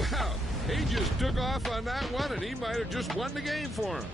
Wow, he just took off on that one, and he might have just won the game for him.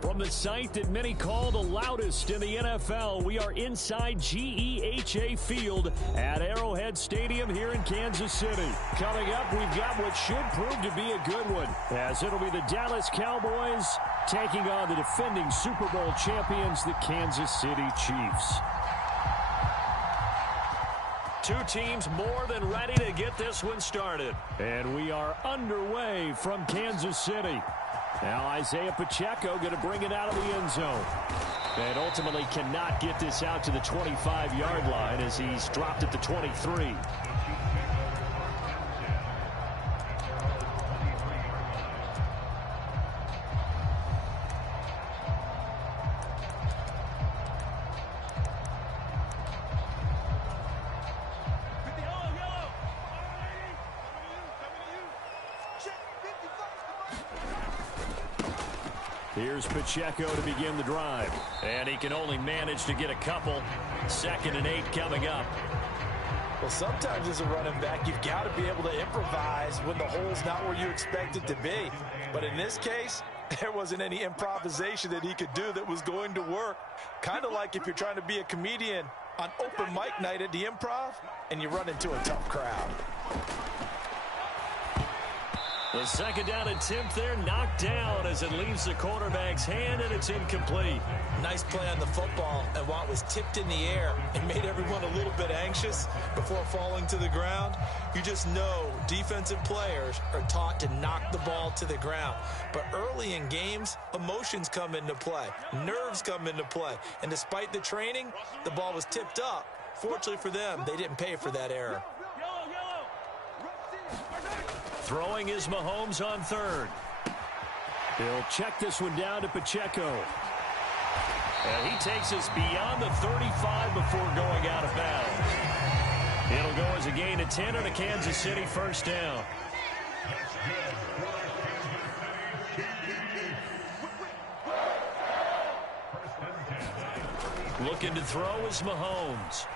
From the site that many call the loudest in the NFL, we are inside GEHA Field at Arrowhead Stadium here in Kansas City. Coming up, we've got what should prove to be a good one, as it'll be the Dallas Cowboys taking on the defending Super Bowl champions, the Kansas City Chiefs. Two teams more than ready to get this one started. And we are underway from Kansas City. Now Isaiah Pacheco going to bring it out of the end zone. And ultimately cannot get this out to the 25-yard line as he's dropped at the 23. Here's Pacheco to begin the drive. And he can only manage to get a couple. 2nd and 8 coming up. Well, sometimes as a running back, you've got to be able to improvise when the hole's not where you expect it to be. But in this case, there wasn't any improvisation that he could do that was going to work. Kind of like if you're trying to be a comedian on open mic night at the Improv and you run into a tough crowd. The 2nd down attempt there knocked down as it leaves the quarterback's hand, and it's incomplete. Nice play on the football, and while it was tipped in the air and made everyone a little bit anxious before falling to the ground, you just know defensive players are taught to knock the ball to the ground. But early in games, emotions come into play, nerves come into play, and despite the training, the ball was tipped up. Fortunately for them, they didn't pay for that error. Throwing is Mahomes on 3rd. He'll check this one down to Pacheco. And he takes us beyond the 35 before going out of bounds. It'll go as a gain of 10 on a Kansas City 1st down. Looking to throw is Mahomes.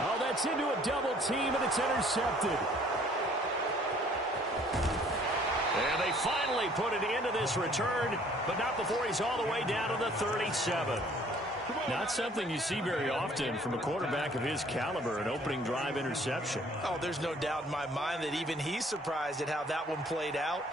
Oh, that's into a double team, and it's intercepted. And they finally put an end to this return, but not before he's all the way down to the 37. Not something you see very often from a quarterback of his caliber, an opening drive interception. Oh, there's no doubt in my mind that even he's surprised at how that one played out.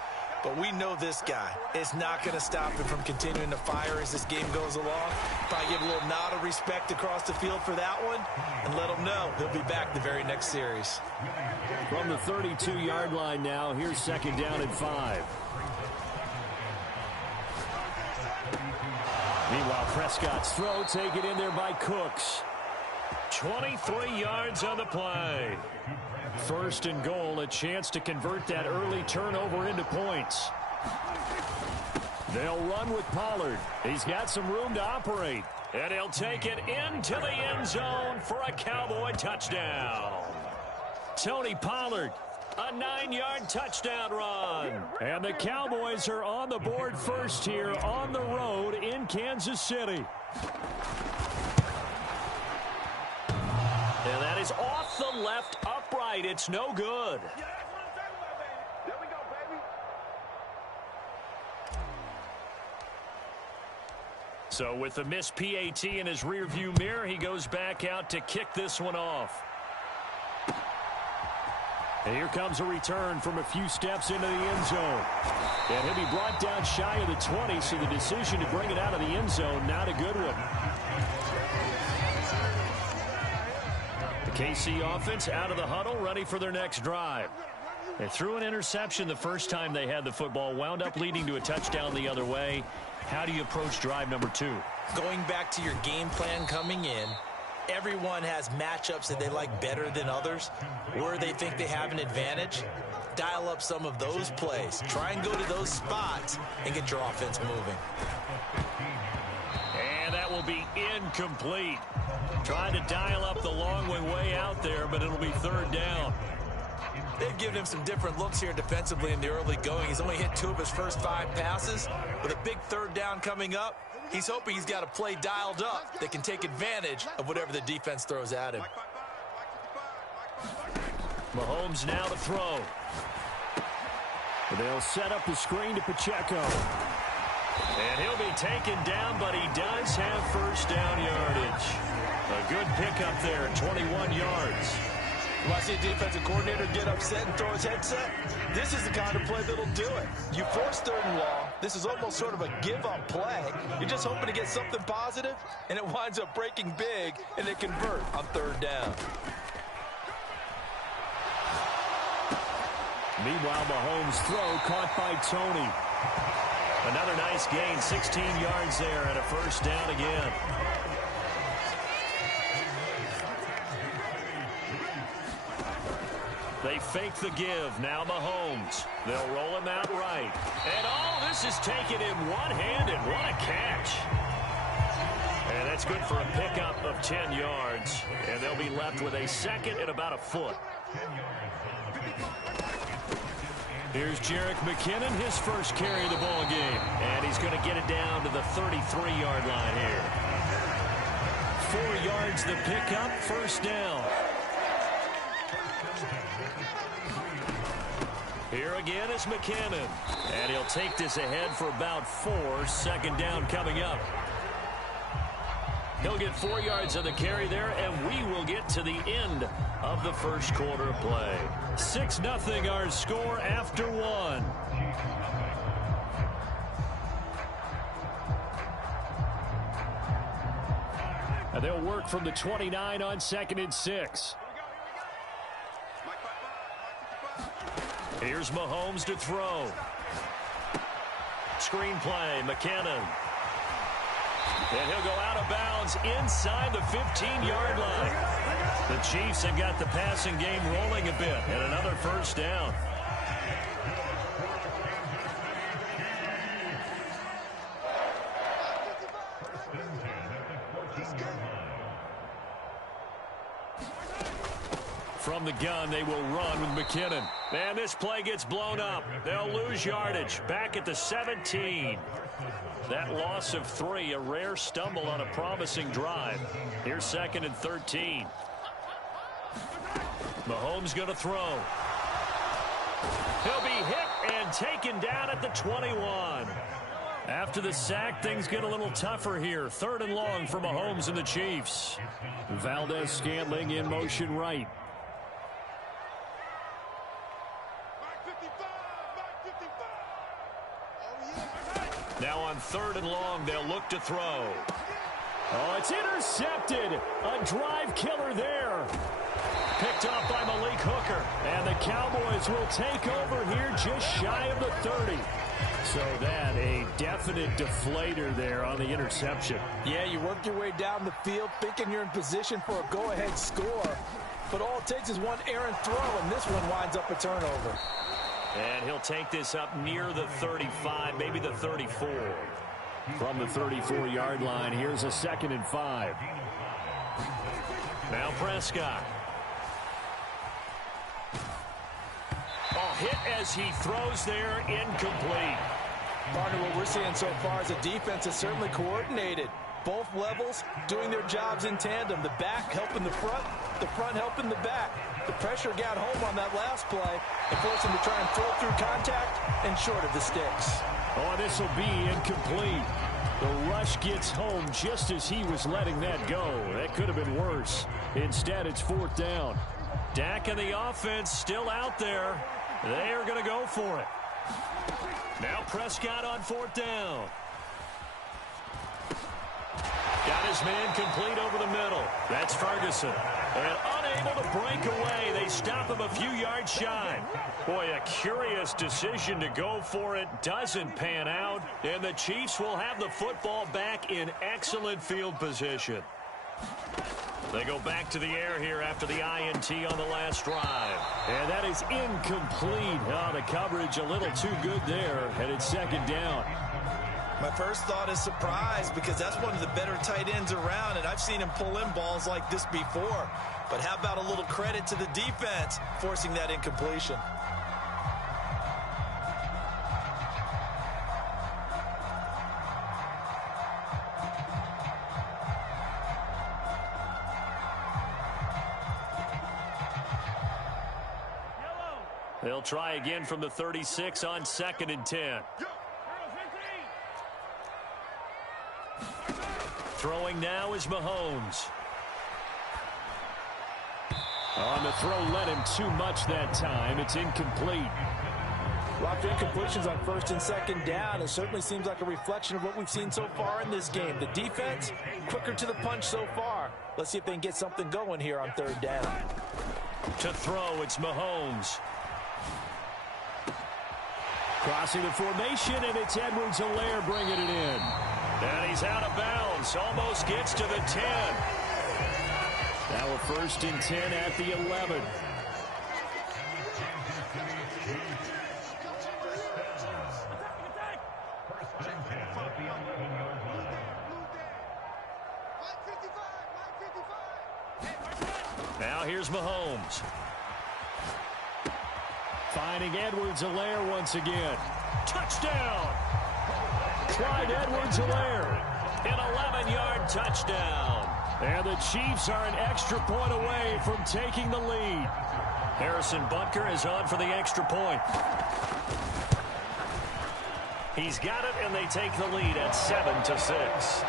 But we know this guy. It's not going to stop him from continuing to fire as this game goes along. Probably give a little nod of respect across the field for that one and let him know he'll be back the very next series. From the 32-yard line now, here's second down and 5. Meanwhile, Prescott's throw taken in there by Cooks. 23 yards on the play. First and goal, a chance to convert that early turnover into points. They'll run with Pollard. He's got some room to operate. And he'll take it into the end zone for a Cowboy touchdown. Tony Pollard, a 9-yard touchdown run. And the Cowboys are on the board first here on the road in Kansas City. And that is off the left upright. It's no good. So with the missed PAT in his rearview mirror, he goes back out to kick this one off. And here comes a return from a few steps into the end zone. And he'll be brought down shy of the 20, so the decision to bring it out of the end zone, not a good one. The KC offense out of the huddle, ready for their next drive. They threw an interception the first time they had the football, wound up leading to a touchdown the other way. How do you approach drive number 2? Going back to your game plan coming in, everyone has matchups that they like better than others, where they think they have an advantage. Dial up some of those plays. Try and go to those spots and get your offense moving. And that will be incomplete. Trying to dial up the long way out there, but it'll be third down. They've given him some different looks here defensively in the early going. He's only hit 2 of his first 5 passes. With a big third down coming up, he's hoping he's got a play dialed up that can take advantage of whatever the defense throws at him. Mahomes now to throw. They'll set up the screen to Pacheco. And he'll be taken down, but he does have first down yardage. A good pickup there, 21 yards. You want to see a defensive coordinator get upset and throw his headset? This is the kind of play that'll do it. You force third and long. This is almost sort of a give-up play. You're just hoping to get something positive, and it winds up breaking big, and they convert on third down. Meanwhile, Mahomes' throw caught by Tony. Another nice gain, 16 yards there, and a first down again. They fake the give. Now Mahomes. They'll roll him out right. And this is taken in one hand, and what a catch. And that's good for a pickup of 10 yards. And they'll be left with a second and about a foot. Here's Jerick McKinnon, his first carry of the ball game. And he's going to get it down to the 33-yard line here. 4 yards the pickup, first down. Here again is McKinnon. And he'll take this ahead for about 4. Second down coming up. He'll get 4 yards on the carry there, and we will get to the end of the first quarter play. 6-0 our score after 1. And they'll work from the 29 on 2nd and 6. Here's Mahomes to throw. Screen play, McKinnon. And he'll go out of bounds inside the 15-yard line. The Chiefs have got the passing game rolling a bit, and another first down. From the gun, they will run with McKinnon. And this play gets blown up. They'll lose yardage. Back at the 17. That loss of 3, a rare stumble on a promising drive. Here's 2nd and 13. Mahomes going to throw. He'll be hit and taken down at the 21. After the sack, things get a little tougher here. 3rd and long for Mahomes and the Chiefs. Valdez-Scantling in motion right. Now on 3rd and long, they'll look to throw. Oh, it's intercepted. A drive killer there. Picked off by Malik Hooker. And the Cowboys will take over here just shy of the 30. So that a definite deflator there on the interception. Yeah, you work your way down the field thinking you're in position for a go-ahead score. But all it takes is one errant throw, and this one winds up a turnover. And he'll take this up near the 35, maybe the 34. From the 34-yard line, here's a 2nd and 5. Now Prescott. Oh, hit as he throws there, incomplete. Partner, what we're seeing so far is a defense is certainly coordinated. Both levels doing their jobs in tandem. The back helping the front helping the back. The pressure got home on that last play and forced him to try and throw through contact and short of the sticks. Oh, this will be incomplete. The rush gets home just as he was letting that go. That could have been worse. Instead, it's 4th down. Dak and the offense still out there. They are going to go for it. Now Prescott on 4th down. Got his man complete over the middle. That's Ferguson. And unable to break away. They stop him a few yards shy. Boy, a curious decision to go for it. Doesn't pan out. And the Chiefs will have the football back in excellent field position. They go back to the air here after the INT on the last drive. And that is incomplete. Oh, the coverage a little too good there. And it's 2nd down. My first thought is surprise because that's one of the better tight ends around, and I've seen him pull in balls like this before. But how about a little credit to the defense forcing that incompletion? They'll try again from the 36 on 2nd and 10. Throwing now is Mahomes. On the throw, led him too much that time. It's incomplete. Lots of incompletions on 1st and 2nd down. It certainly seems like a reflection of what we've seen so far in this game. The defense, quicker to the punch so far. Let's see if they can get something going here on 3rd down. To throw, it's Mahomes. Crossing the formation, and it's Edwards-Helaire bringing it in. And he's out of bounds. Almost gets to the 10. Now a 1st and 10 at the 11. Now here's Mahomes. Finding Edwards-Helaire once again. Touchdown! Clyde Edwards-Helaire. An 11-yard touchdown. And the Chiefs are an extra point away from taking the lead. Harrison Butker is on for the extra point. He's got it, and they take the lead at 7-6.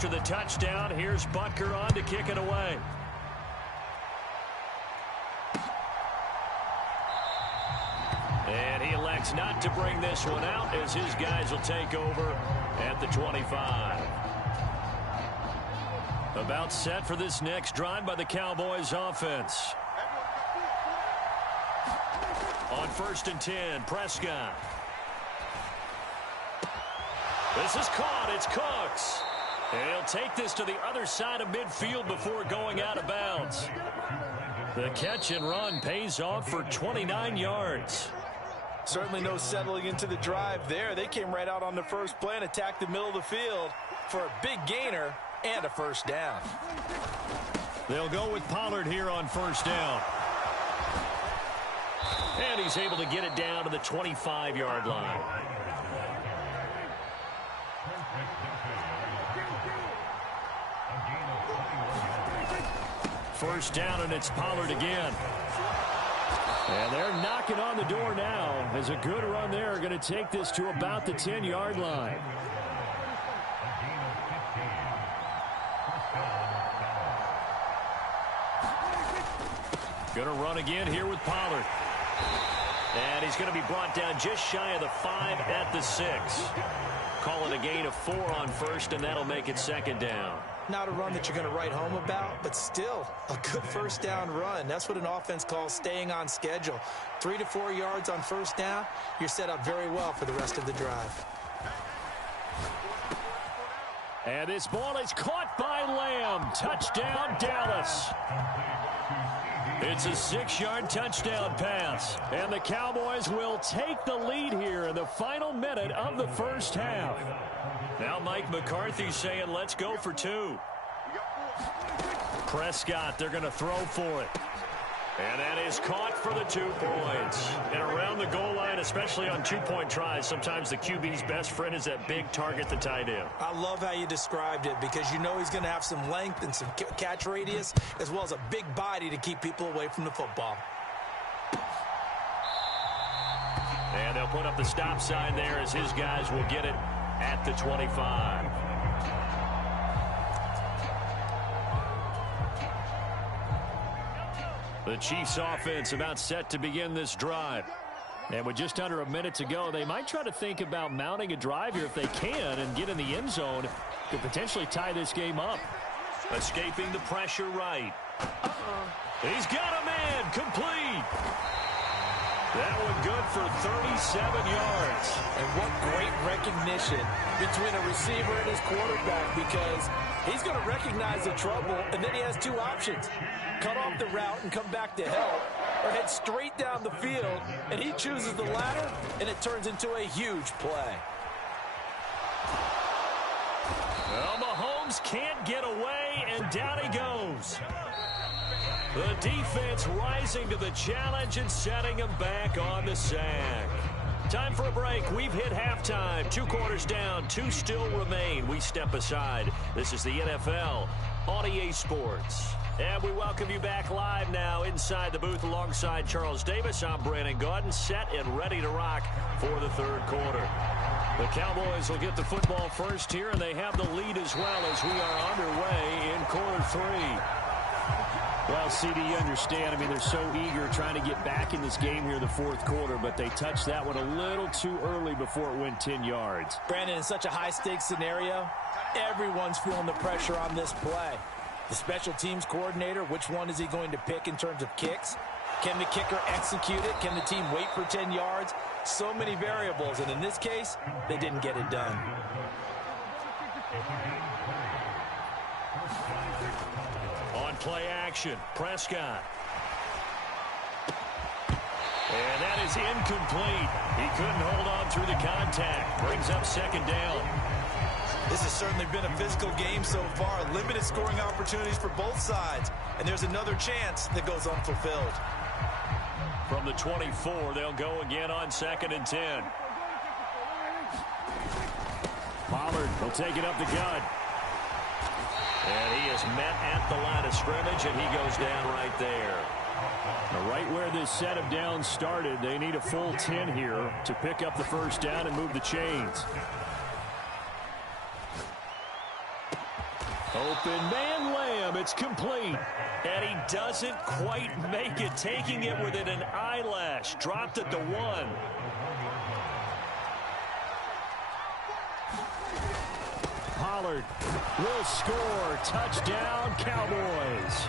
After the touchdown, here's Butker on to kick it away. And he elects not to bring this one out as his guys will take over at the 25. About set for this next drive by the Cowboys offense. On 1st and 10, Prescott. This is caught. It's Cooks. And he'll take this to the other side of midfield before going out of bounds. The catch and run pays off for 29 yards. Certainly no settling into the drive there. They came right out on the first play and attacked the middle of the field for a big gainer and a 1st down. They'll go with Pollard here on 1st down. And he's able to get it down to the 25-yard line. First down, and it's Pollard again. And they're knocking on the door now as a good run there. Going to take this to about the 10-yard line. Going to run again here with Pollard. And he's going to be brought down just shy of the 5 at the 6. Call it a gain of 4 on first, and that'll make it second down. Not a run that you're going to write home about, but still a good first down run. That's what an offense calls staying on schedule. 3 to 4 yards on first down, you're set up very well for the rest of the drive. And this ball is caught by Lamb. Touchdown, Dallas. It's a 6-yard touchdown pass. And the Cowboys will take the lead here in the final minute of the first half. Now Mike McCarthy saying, let's go for 2. Prescott, they're going to throw for it. And that is caught for the 2 points. And around the goal line, especially on 2-point tries, sometimes the QB's best friend is that big target, the tight end. I love how you described it because you know he's going to have some length and some catch radius as well as a big body to keep people away from the football. And they'll put up the stop sign there as his guys will get it at the 25. The Chiefs offense about set to begin this drive. And with just under a minute to go, they might try to think about mounting a drive here if they can and get in the end zone to potentially tie this game up. Escaping the pressure right. He's got a man complete. That one good for 37 yards. And what great recognition between a receiver and his quarterback because he's going to recognize the trouble, and then he has 2 options. Cut off the route and come back to help, or head straight down the field, and he chooses the latter, and it turns into a huge play. Well, Mahomes can't get away, and down he goes. The defense rising to the challenge and setting him back on the sack. Time for a break. We've hit halftime. 2 quarters down, 2 still remain. We step aside. This is the NFL on EA Sports. And we welcome you back live now inside the booth alongside Charles Davis. I'm Brandon Gaudin, set and ready to rock for the 3rd quarter. The Cowboys will get the football first here, and they have the lead as well as we are underway in quarter 3. Well, CD, you understand. I mean, they're so eager trying to get back in this game here in the 4th quarter, but they touched that one a little too early before it went 10 yards. Brandon, in such a high-stakes scenario, everyone's feeling the pressure on this play. The special teams coordinator, which one is he going to pick in terms of kicks? Can the kicker execute it? Can the team wait for 10 yards? So many variables, and in this case, they didn't get it done. On play action, Prescott. And that is incomplete. He couldn't hold on through the contact. Brings up 2nd down. This has certainly been a physical game so far. Limited scoring opportunities for both sides. And there's another chance that goes unfulfilled. From the 24, they'll go again on 2nd and 10. Pollard will take it up the gut. And he is met at the line of scrimmage, and he goes down right there. Now, right where this set of downs started, they need a full 10 here to pick up the first down and move the chains. Open man Lamb, it's complete. And he doesn't quite make it, taking it within an eyelash. Dropped at the 1. Pollard will score. Touchdown, Cowboys.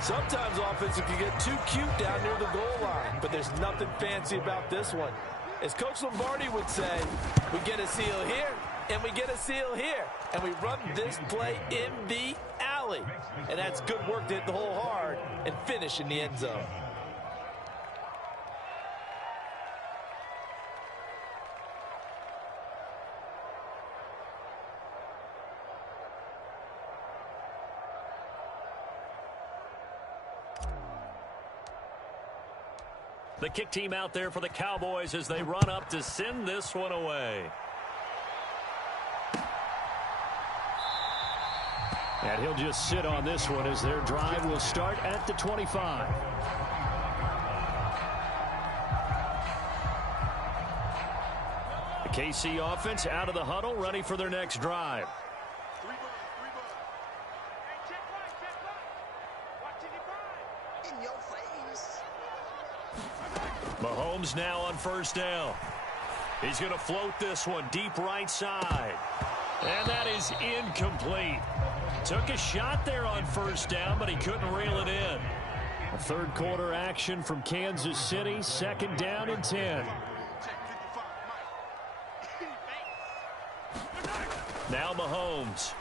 Sometimes offenses can get too cute down near the goal line, but there's nothing fancy about this one. As Coach Lombardi would say, we get a seal here, and we get a seal here, and we run this play in the alley. And that's good work to hit the hole hard and finish in the end zone. The kick team out there for the Cowboys as they run up to send this one away. And he'll just sit on this one as their drive will start at the 25. KC offense out of the huddle, ready for their next drive. Mahomes now on first down. He's going to float this one deep right side. And that is incomplete. Took a shot there on first down, but he couldn't reel it in. A third quarter action from Kansas City. Second down and 10. Now Mahomes.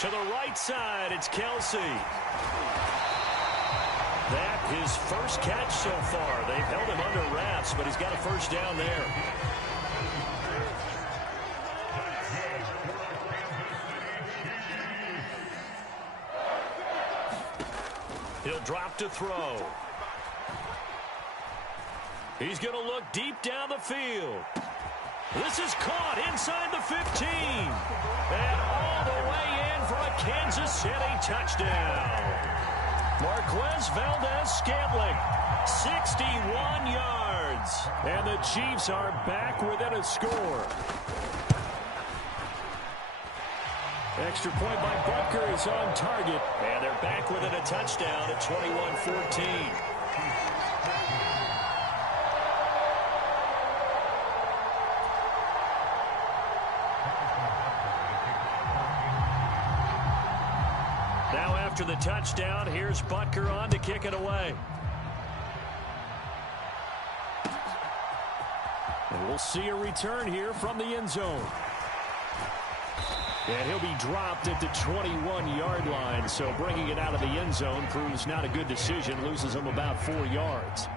To the right side, it's Kelsey. That his first catch so far. They've held him under wraps, but he's got a first down there. He'll drop to throw. He's going to look deep down the field. This is caught inside the 15. And all the way in for a Kansas City touchdown. Marquez Valdez-Scantling, 61 yards. And the Chiefs are back within a score. Extra point by Butker is on target. And they're back within a touchdown at 21-14. Now after the touchdown, here's Butker on to kick it away. And we'll see a return here from the end zone. And he'll be dropped at the 21-yard line, so bringing it out of the end zone proves not a good decision, loses him about 4 yards.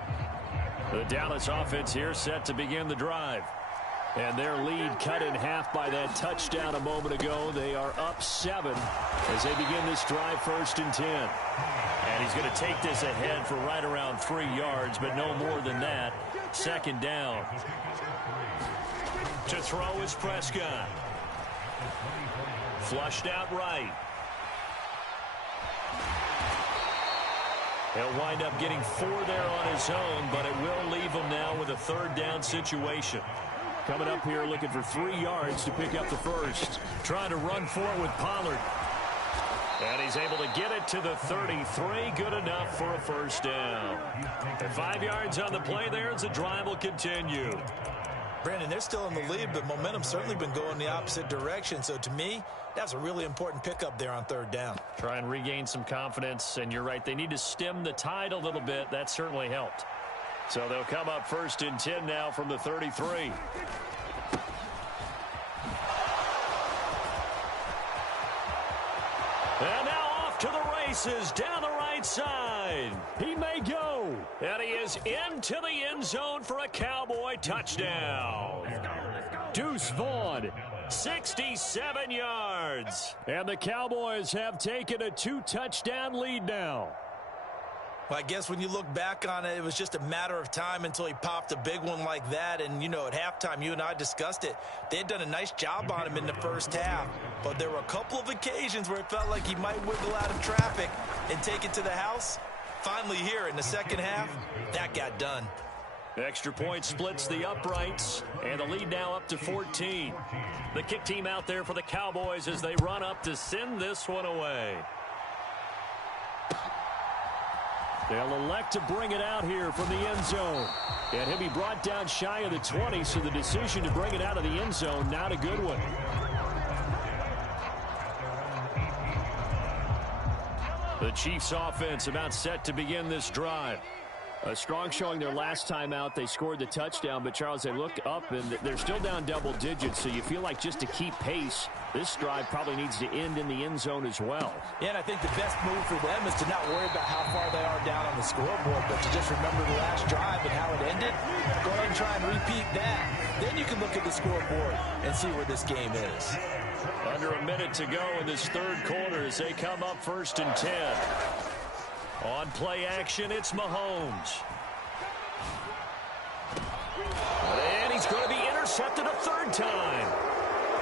The Dallas offense here set to begin the drive. And their lead cut in half by that touchdown a moment ago. They are up 7 as they begin this drive, 1st and 10. And he's going to take this ahead for right around 3 yards, but no more than that. Second down. To throw is Prescott. Flushed out right. He'll wind up getting 4 there on his own, but it will leave him now with a 3rd down situation. Coming up here looking for 3 yards to pick up the first. Trying to run for it with Pollard. And he's able to get it to the 33. Good enough for a first down. And 5 yards on the play there as the drive will continue. Brandon, they're still in the lead, but momentum's certainly been going the opposite direction. So to me, that's a really important pickup there on 3rd down. Try and regain some confidence, and you're right. They need to stem the tide a little bit. That certainly helped. So they'll come up 1st and 10 now from the 33. And now off to the races down the right side. He may go. And he is into the end zone for a Cowboy touchdown. Deuce Vaughn, 67 yards. And the Cowboys have taken a 2-touchdown lead now. Well, I guess when you look back on it, it was just a matter of time until he popped a big one like that. And, you know, at halftime, you and I discussed it. They had done a nice job on him in the first half. But there were a couple of occasions where it felt like he might wiggle out of traffic and take it to the house. Finally here in the second half, that got done. Extra point splits the uprights, and the lead now up to 14. The kick team out there for the Cowboys as they run up to send this one away. They'll elect to bring it out here from the end zone. And he'll be brought down shy of the 20, so the decision to bring it out of the end zone, not a good one. The Chiefs offense about set to begin this drive. A strong showing their last time out. They scored the touchdown, but Charles, they look up and they're still down double digits, so you feel like just to keep pace, this drive probably needs to end in the end zone as well. Yeah, and I think the best move for them is to not worry about how far they are down on the scoreboard, but to just remember the last drive and how it ended. Go ahead and try and repeat that. Then you can look at the scoreboard and see where this game is. Under a minute to go in this 3rd quarter as they come up 1st and 10. On play action, it's Mahomes. And he's going to be intercepted a 3rd time.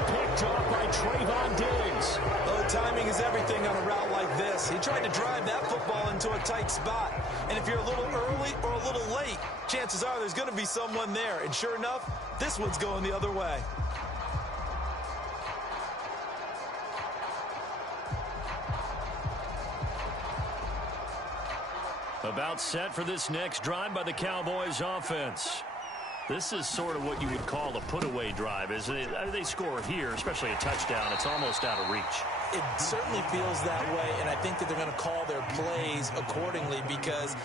picked off by Trayvon Diggs. Well, timing is everything on a route like this. He tried to drive that football into a tight spot. And if you're a little early or a little late, chances are there's going to be someone there. And sure enough, this one's going the other way. About set for this next drive by the Cowboys offense. This is sort of what you would call a put-away drive, isn't it? They score here, especially a touchdown. It's almost out of reach. It certainly feels that way, and I think that they're going to call their plays accordingly, because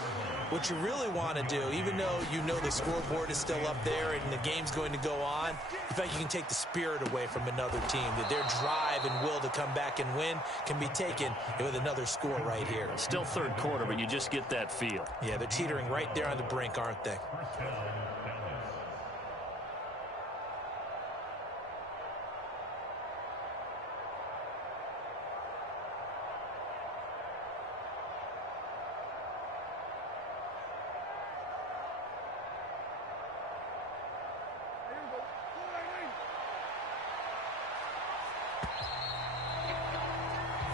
what you really want to do, even though you know the scoreboard is still up there and the game's going to go on, in fact, you can take the spirit away from another team, that their drive and will to come back and win can be taken with another score right here. Still third quarter, but you just get that feel. Yeah, they're teetering right there on the brink, aren't they?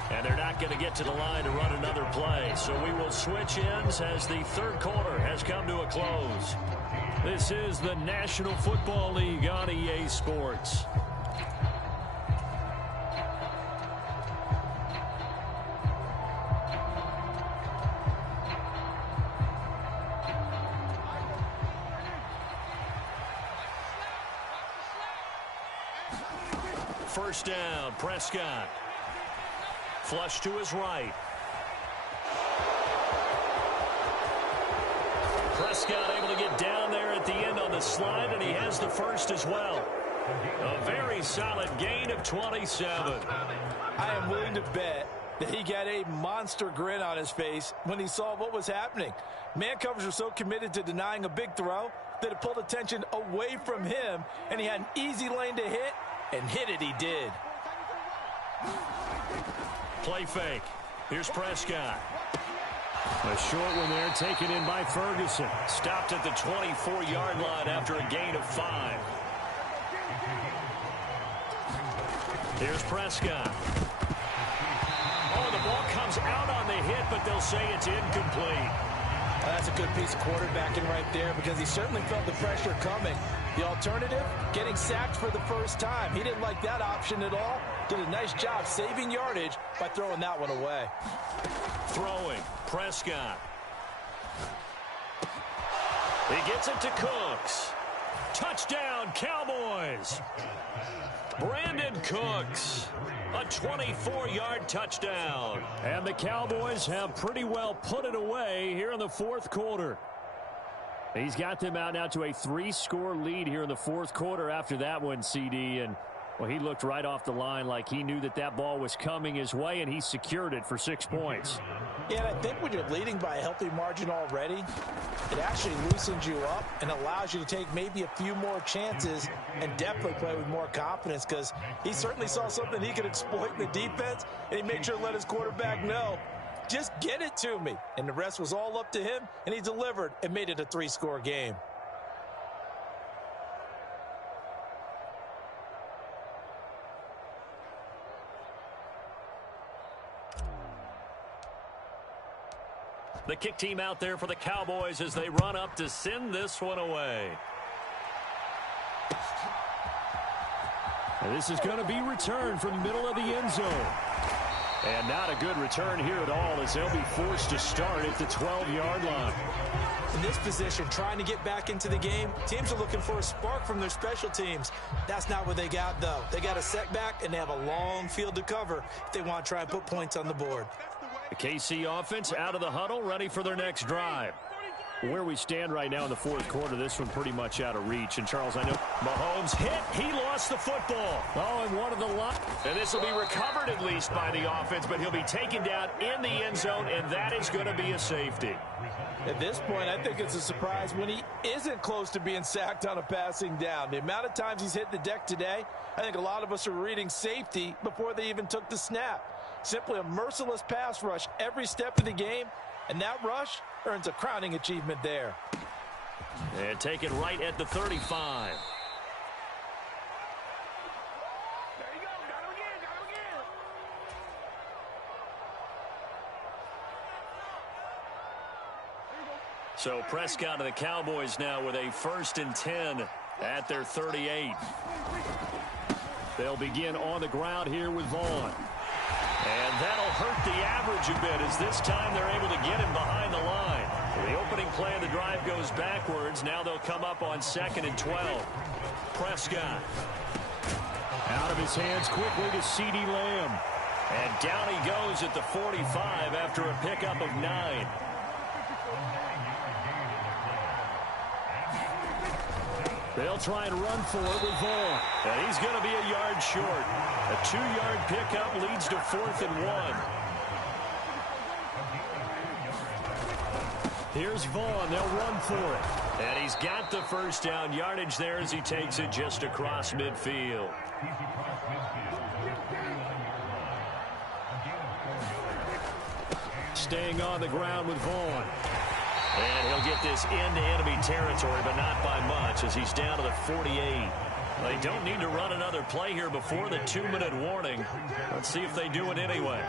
And they're not going to get to the line to run another play. So we will switch ends as the third quarter has come to a close. This is the National Football League on EA Sports. First down, Prescott. Flush to his right. Prescott able to get down there at the end on the slide, and he has the first as well. A very solid gain of 27. I am willing to bet that he got a monster grin on his face when he saw what was happening. Man coverage were so committed to denying a big throw that it pulled attention away from him, and he had an easy lane to hit, and hit it he did. Play fake. Here's Prescott. A short one there taken in by Ferguson. Stopped at the 24-yard line after a gain of 5. Here's Prescott. Oh, the ball comes out on the hit, but they'll say it's incomplete. That's a good piece of quarterbacking right there, because he certainly felt the pressure coming. The alternative, getting sacked for the first time. He didn't like that option at all. Did a nice job saving yardage by throwing that one away. Throwing, Prescott. He gets it to Cooks. Touchdown, Cowboys. Brandon Cooks. A 24-yard touchdown. And the Cowboys have pretty well put it away here in the fourth quarter. He's got them out now to a 3-score lead here in the fourth quarter after that one, CD. And, well, he looked right off the line like he knew that that ball was coming his way, and he secured it for 6 points. Yeah, and I think when you're leading by a healthy margin already, it actually loosens you up and allows you to take maybe a few more chances and definitely play with more confidence, because he certainly saw something he could exploit in the defense, and he made sure to let his quarterback know, just get it to me. And the rest was all up to him, and he delivered and made it a 3-score game. The kick team out there for the Cowboys as they run up to send this one away. And this is going to be returned from the middle of the end zone. And not a good return here at all, as they'll be forced to start at the 12-yard line. In this position, trying to get back into the game, teams are looking for a spark from their special teams. That's not what they got, though. They got a setback, and they have a long field to cover if they want to try and put points on the board. The KC offense out of the huddle, ready for their next drive. Where we stand right now in the fourth quarter, this one pretty much out of reach. And, Charles, I know Mahomes hit. He lost the football. Oh, and one of the line. And this will be recovered at least by the offense, but he'll be taken down in the end zone, and that is going to be a safety. At this point, I think it's a surprise when he isn't close to being sacked on a passing down. The amount of times he's hit the deck today, I think a lot of us are reading safety before they even took the snap. Simply a merciless pass rush every step of the game, and that rush earns a crowning achievement there. And take it right at the 35. So Prescott and the Cowboys now with a 1st and 10 at their 38. They'll begin on the ground here with Vaughn. And that'll hurt the average a bit as this time they're able to get him behind the line. The opening play of the drive goes backwards. Now they'll come up on 2nd and 12. Prescott. Out of his hands quickly to CeeDee Lamb. And down he goes at the 45 after a pickup of 9. They'll try and run for it with Vaughn. And he's going to be a yard short. A 2-yard pickup leads to 4th and 1. Here's Vaughn. They'll run for it. And he's got the first down yardage there as he takes it just across midfield. Staying on the ground with Vaughn. And he'll get this into enemy territory, but not by much as he's down to the 48. They don't need to run another play here before the 2-minute warning. Let's see if they do it anyway.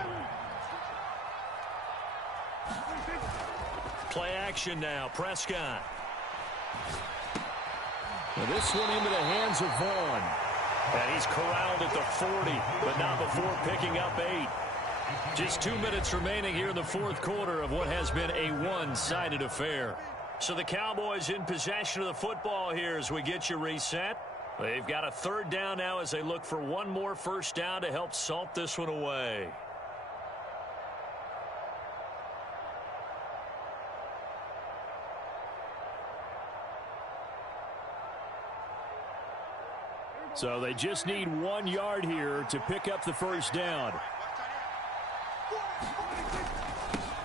Play action now. Prescott. Now this one into the hands of Vaughn. And he's corralled at the 40, but not before picking up 8. Just 2 minutes remaining here in the 4th quarter of what has been a one-sided affair. So the Cowboys in possession of the football here as we get you reset. They've got a 3rd down now as they look for one more first down to help salt this one away. So they just need 1 yard here to pick up the first down.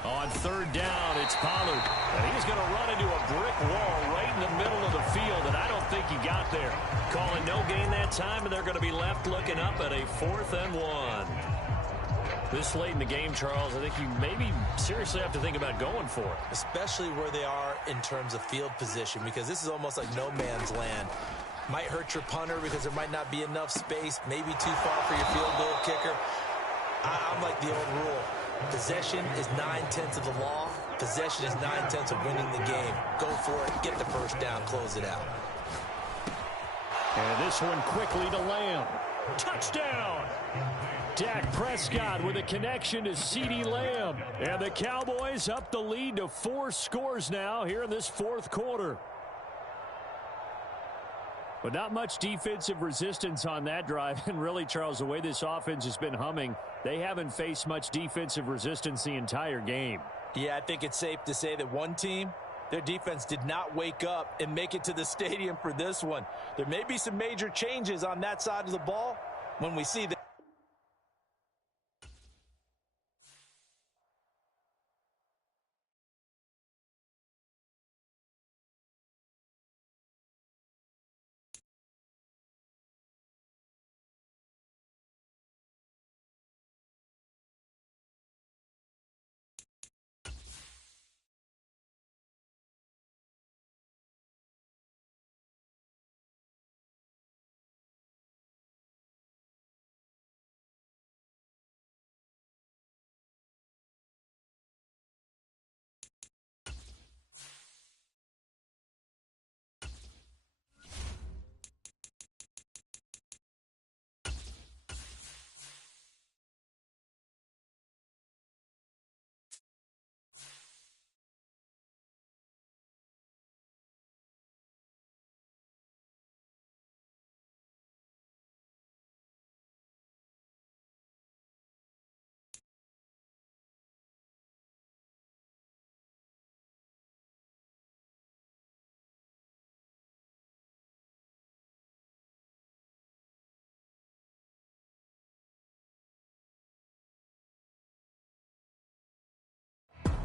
On 3rd down, it's Pollard. And he's going to run into a brick wall right in the middle of the field, and I don't think he got there. Calling no gain that time, and they're going to be left looking up at a 4th and 1. This late in the game, Charles, I think you maybe seriously have to think about going for it. Especially where they are in terms of field position, because this is almost like no man's land. Might hurt your punter because there might not be enough space, maybe too far for your field goal kicker. I'm like the old rule. Possession is 9/10 of the law. Possession is 9/10 of winning the game. Go for it. Get the first down. Close it out. And this one quickly to Lamb. Touchdown! Dak Prescott with a connection to CeeDee Lamb. And the Cowboys up the lead to 4 scores now here in this 4th quarter. But not much defensive resistance on that drive. And really, Charles, the way this offense has been humming, they haven't faced much defensive resistance the entire game. Yeah, I think it's safe to say that one team, their defense did not wake up and make it to the stadium for this one. There may be some major changes on that side of the ball when we see that.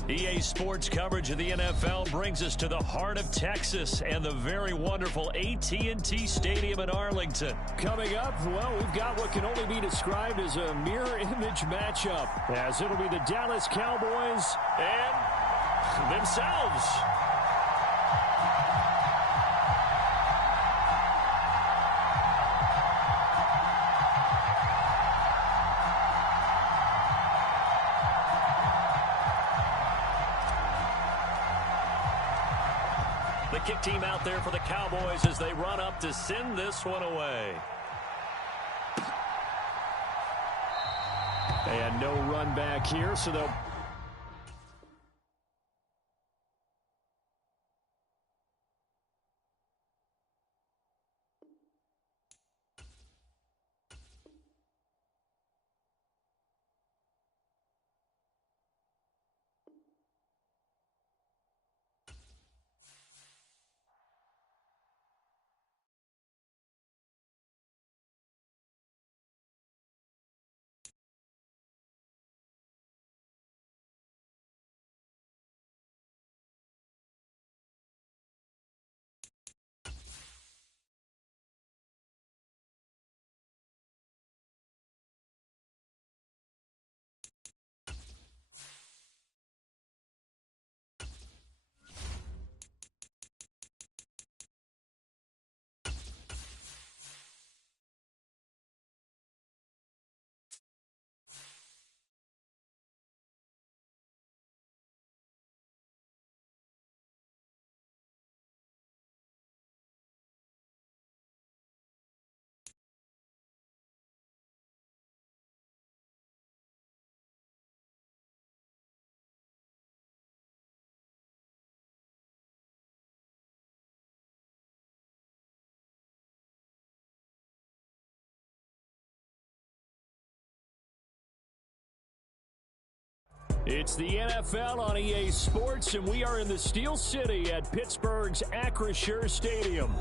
EA Sports coverage of the NFL brings us to the heart of Texas and the very wonderful AT&T Stadium in Arlington. Coming up, well, we've got what can only be described as a mirror image matchup, as it'll be the Dallas Cowboys and themselves. The kick team out there for the Cowboys as they run up to send this one away. And no run back here, so they'll... It's the NFL on EA Sports, and we are in the Steel City at Pittsburgh's Acrisure Stadium.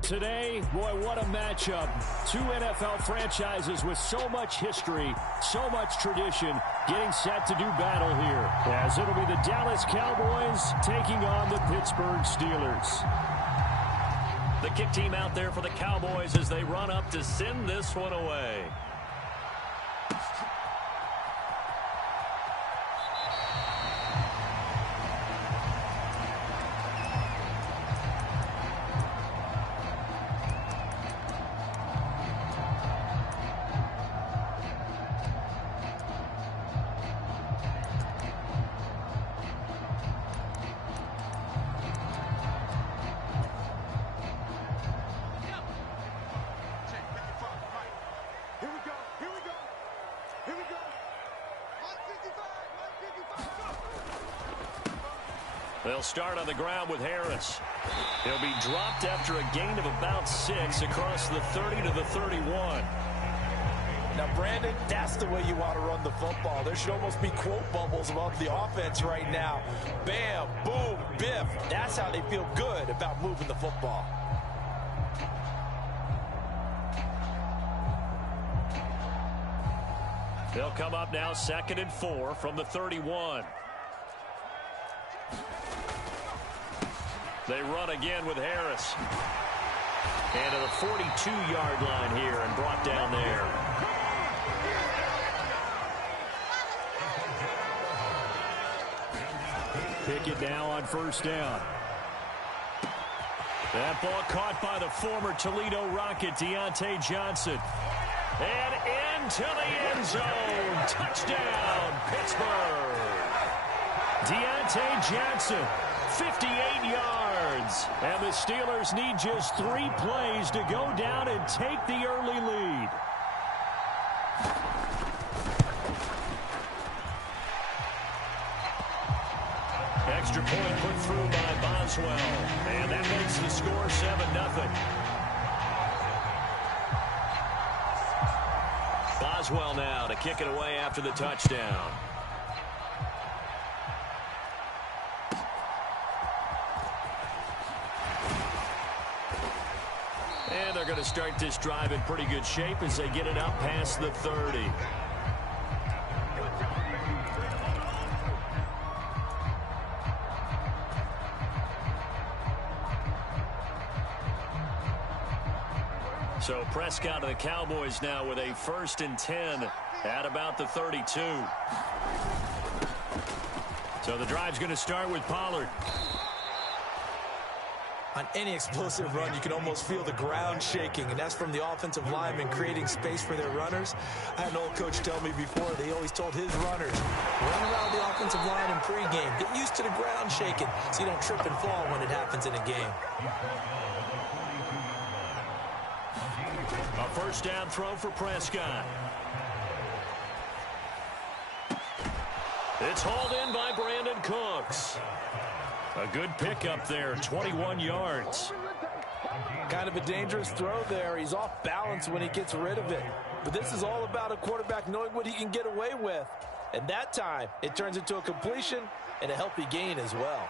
Today, boy, what a matchup. Two NFL franchises with so much history, so much tradition, getting set to do battle here, as it'll be the Dallas Cowboys taking on the Pittsburgh Steelers. The kick team out there for the Cowboys as they run up to send this one away. They'll start on the ground with Harris. He'll be dropped after a gain of about 6 across the 30 to the 31. Now, Brandon, that's the way you want to run the football. There should almost be quote bubbles about the offense right now. Bam, boom, biff. That's how they feel good about moving the football. They'll come up now 2nd and 4 from the 31. They run again with Harris. And to the 42-yard line here and brought down there. Pickett now on 1st down. That ball caught by the former Toledo Rocket, Deontay Johnson. And into the end zone. Touchdown, Pittsburgh. Deontay Johnson, 58 yards. And the Steelers need just 3 plays to go down and take the early lead. Extra point put through by Boswell. And that makes the score 7-0. Boswell now to kick it away after the touchdown. And they're going to start this drive in pretty good shape as they get it up past the 30. So Prescott of the Cowboys now with a 1st and 10 at about the 32. So the drive's going to start with Pollard. On any explosive run, you can almost feel the ground shaking, and that's from the offensive linemen creating space for their runners. I had an old coach tell me before, they always told his runners, run around the offensive line in pregame. Get used to the ground shaking so you don't trip and fall when it happens in a game. A first down throw for Prescott. It's hauled in by Brandon Cooks. A good pickup there, 21 yards. Kind of a dangerous throw there. He's off balance when he gets rid of it. But this is all about a quarterback knowing what he can get away with. And that time, it turns into a completion and a healthy gain as well.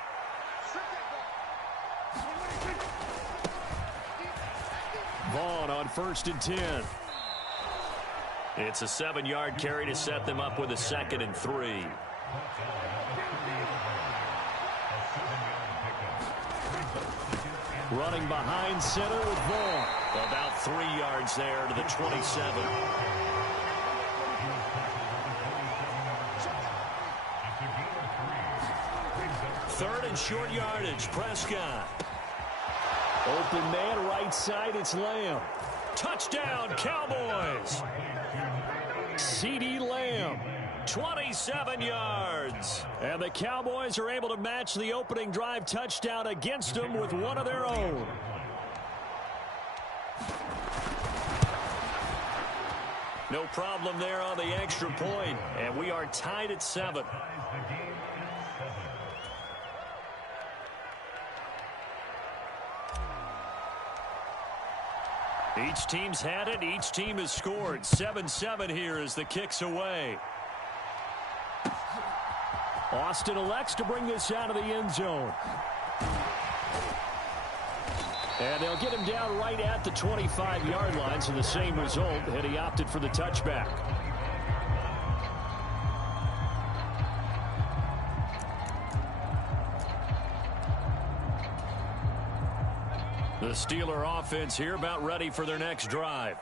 Vaughn on 1st and 10. It's a 7-yard carry to set them up with a 2nd and 3. Running behind center with Vaughn. About 3 yards there to the 27. Third and short yardage, Prescott. Open man right side, it's Lamb. Touchdown, Cowboys. CeeDee Lamb, 27 yards. And the Cowboys are able to match the opening drive touchdown against them with one of their own. No problem there on the extra point, and we are tied at 7. Each team's had it. Each team has scored. 7-7 here as the kick's away. Austin elects to bring this out of the end zone. And they'll get him down right at the 25-yard line, so the same result, and he opted for the touchback. The Steeler offense here about ready for their next drive.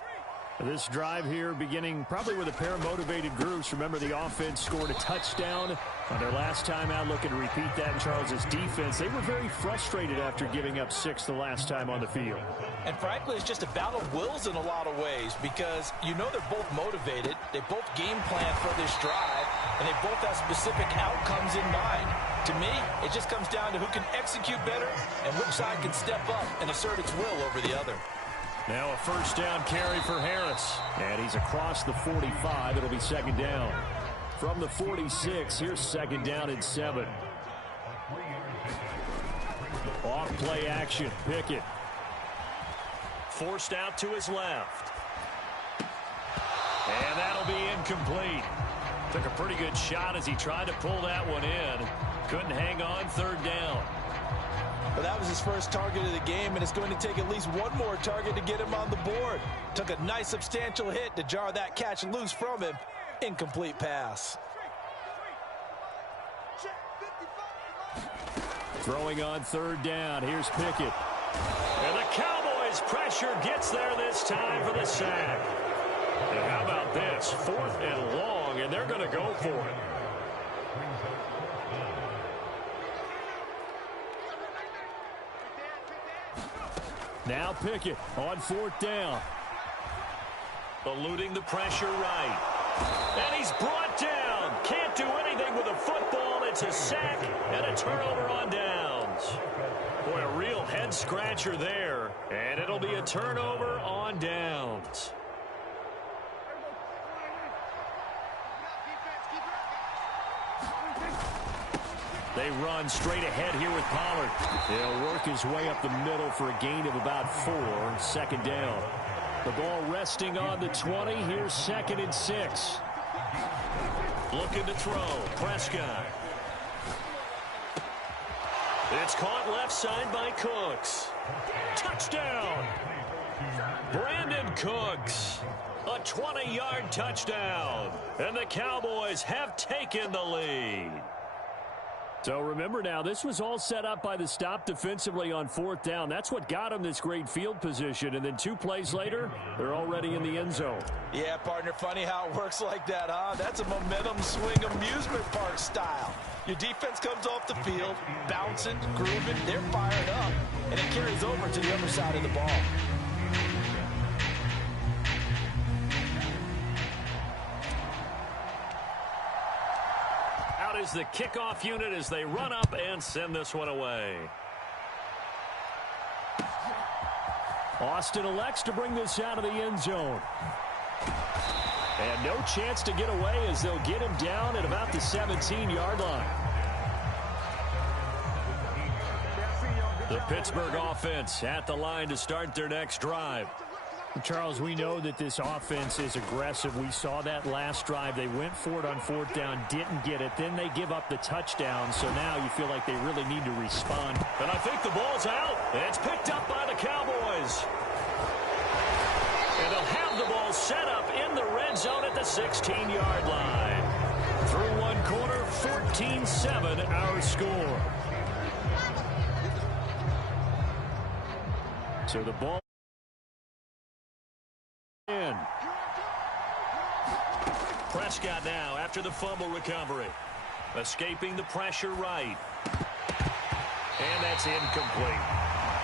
This drive here beginning probably with a pair of motivated groups. Remember, the offense scored a touchdown on their last time out. Looking to repeat that in Charles's defense. They were very frustrated after giving up 6 the last time on the field. And frankly, it's just a battle of wills in a lot of ways because you know they're both motivated. They both game plan for this drive, and they both have specific outcomes in mind. To me, it just comes down to who can execute better and which side can step up and assert its will over the other. Now a first down carry for Harris. And he's across the 45. It'll be second down. From the 46, here's second down and 7. Off play action. Pickett. Forced out to his left. And that'll be incomplete. Took a pretty good shot as he tried to pull that one in. Couldn't hang on, third down. Well, that was his first target of the game, and it's going to take at least one more target to get him on the board. Took a nice substantial hit to jar that catch loose from him. Incomplete pass. Throwing on third down. Here's Pickett. And the Cowboys' pressure gets there this time for the sack. And how about this? 4th and long, and they're going to go for it. Now Pickett on 4th down. Eluding the pressure right. And he's brought down. Can't do anything with a football. It's a sack and a turnover on downs. Boy, a real head scratcher there. And it'll be a turnover on downs. They run straight ahead here with Pollard. He'll work his way up the middle for a gain of about 4. Second down. The ball resting on the 20. Here's 2nd and 6. Looking to throw. Prescott. It's caught left side by Cooks. Touchdown. Brandon Cooks. A 20-yard touchdown. And the Cowboys have taken the lead. So remember now, this was all set up by the stop defensively on 4th down. That's what got them this great field position. And then 2 plays later, they're already in the end zone. Yeah, partner, funny how it works like that, huh? That's a momentum swing amusement park style. Your defense comes off the field, bouncing, grooving, they're fired up, and it carries over to the other side of the ball. Out is the kickoff unit as they run up and send this one away. Austin elects to bring this out of the end zone. And no chance to get away as they'll get him down at about the 17-yard line. The Pittsburgh offense at the line to start their next drive. Charles, we know that this offense is aggressive. We saw that last drive. They went for it on fourth down, didn't get it. Then they give up the touchdown. So now you feel like they really need to respond. And I think the ball's out. It's picked up by the Cowboys. And they'll have the ball set up in the red zone at the 16-yard line. Through one quarter, 14-7 our score. So the ball in. Prescott now after the fumble recovery. Escaping the pressure right. And that's incomplete.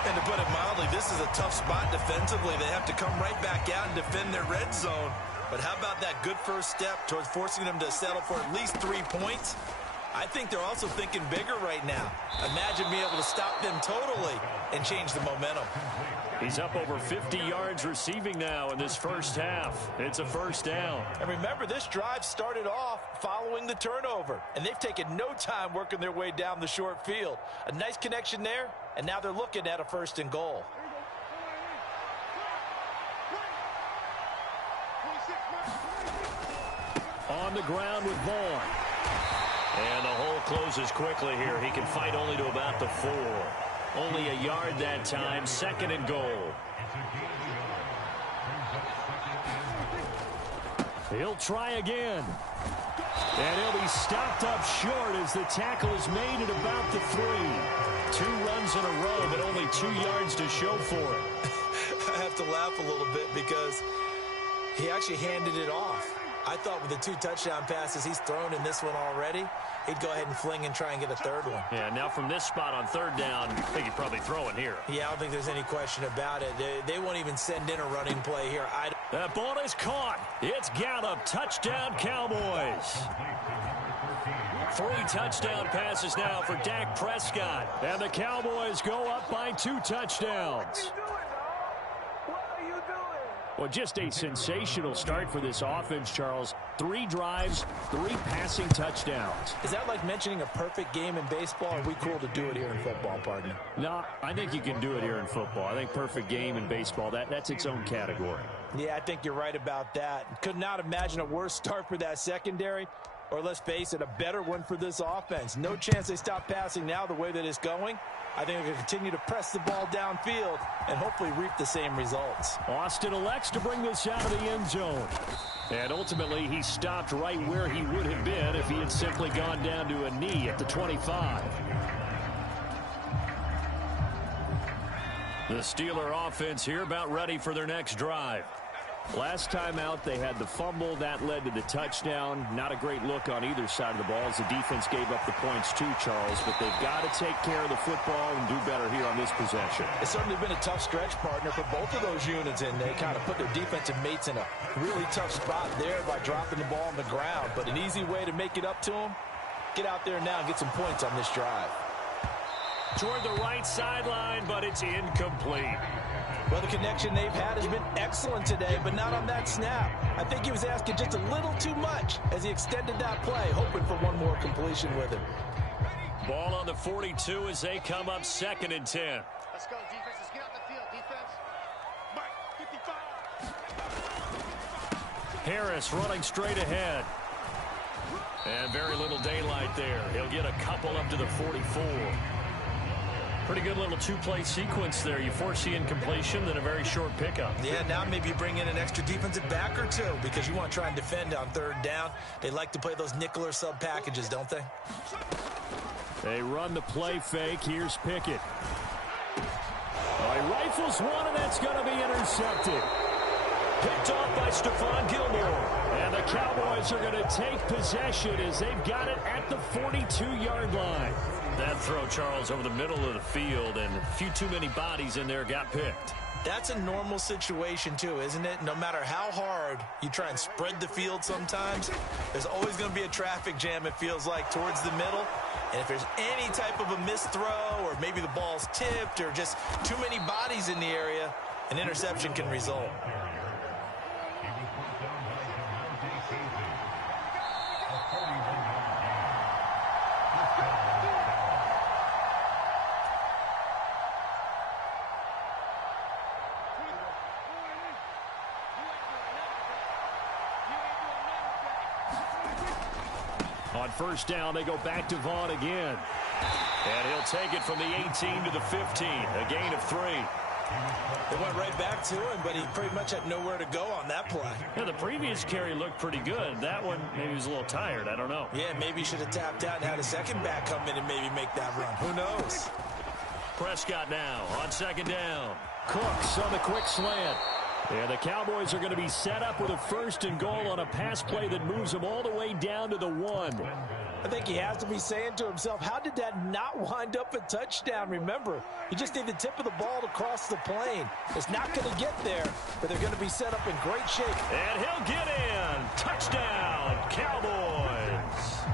And to put it mildly, this is a tough spot defensively. They have to come right back out and defend their red zone. But how about that good first step towards forcing them to settle for at least 3 points? I think they're also thinking bigger right now. Imagine being able to stop them totally and change the momentum. He's up over 50 yards receiving now in this first half. It's a first down. And remember, this drive started off following the turnover, and they've taken no time working their way down the short field. A nice connection there, and now they're looking at a 1st and goal. On the ground with Vaughn. And the hole closes quickly here. He can fight only to about the 4. Only a yard that time. 2nd and goal. He'll try again. And he'll be stopped up short as the tackle is made at about the 3. 2 runs in a row, but only 2 yards to show for it. I have to laugh a little bit because he actually handed it off. I thought with the 2 touchdown passes he's thrown in this one already, he'd go ahead and fling and try and get a 3rd one. Yeah, now from this spot on 3rd down, I think he'd probably throw it here. Yeah, I don't think there's any question about it. They won't even send in a running play here. That ball is caught. It's Gallup. Touchdown, Cowboys. 3 touchdown passes now for Dak Prescott. And the Cowboys go up by 2 touchdowns. Well, just a sensational start for this offense, Charles. 3 drives, 3 passing touchdowns. Is that like mentioning a perfect game in baseball, or are we cool to do it here in football, partner? No, I think you can do it here in football. I think perfect game in baseball, that's its own category. Yeah, I think you're right about that. Could not imagine a worse start for that secondary, or let's face it, a better one for this offense. No chance they stop passing now the way that it's going. I think they're going to continue to press the ball downfield and hopefully reap the same results. Austin elects to bring this out of the end zone. And ultimately, he stopped right where he would have been if he had simply gone down to a knee at the 25. The Steeler offense here about ready for their next drive. Last time out, they had the fumble. That led to the touchdown. Not a great look on either side of the ball as the defense gave up the points too, Charles. But they've got to take care of the football and do better here on this possession. It's certainly been a tough stretch, partner, for both of those units, and they kind of put their defensive mates in a really tough spot there by dropping the ball on the ground. But an easy way to make it up to them, get out there now and get some points on this drive. Toward the right sideline, but it's incomplete. Well, the connection they've had has been excellent today, but not on that snap. I think he was asking just a little too much as he extended that play, hoping for one more completion with it. Ball on the 42 as they come up 2nd and 10. Let's go, defense. Let's get out the field, defense. Mark, 55. Harris running straight ahead. And very little daylight there. He'll get a couple up to the 44. Pretty good little 2-play sequence there. You force the incompletion, then a very short pickup. Yeah, now maybe you bring in an extra defensive back or 2 because you want to try and defend on 3rd down. They like to play those nickel or sub packages, don't they? They run the play fake. Here's Pickett. Oh, he rifles one, and that's going to be intercepted. Picked off by Stephon Gilmore. And the Cowboys are going to take possession as they've got it at the 42-yard line. That throw, Charles, over the middle of the field, and a few too many bodies in there got picked. That's a normal situation, too, isn't it? No matter how hard you try and spread the field sometimes, there's always going to be a traffic jam, it feels like, towards the middle. And if there's any type of a missed throw or maybe the ball's tipped or just too many bodies in the area, an interception can result. On first down, they go back to Vaughn again. And he'll take it from the 18 to the 15, a gain of 3. They went right back to him, but he pretty much had nowhere to go on that play. Yeah, the previous carry looked pretty good. That one, maybe he was a little tired. I don't know. Yeah, maybe he should have tapped out and had a second back come in and maybe make that run. Who knows? Prescott now on second down. Cooks on the quick slant. And the Cowboys are going to be set up with a 1st and goal on a pass play that moves them all the way down to the 1. I think he has to be saying to himself, how did that not wind up a touchdown? Remember, you just need the tip of the ball to cross the plane. It's not going to get there, but they're going to be set up in great shape. And he'll get in. Touchdown, Cowboys.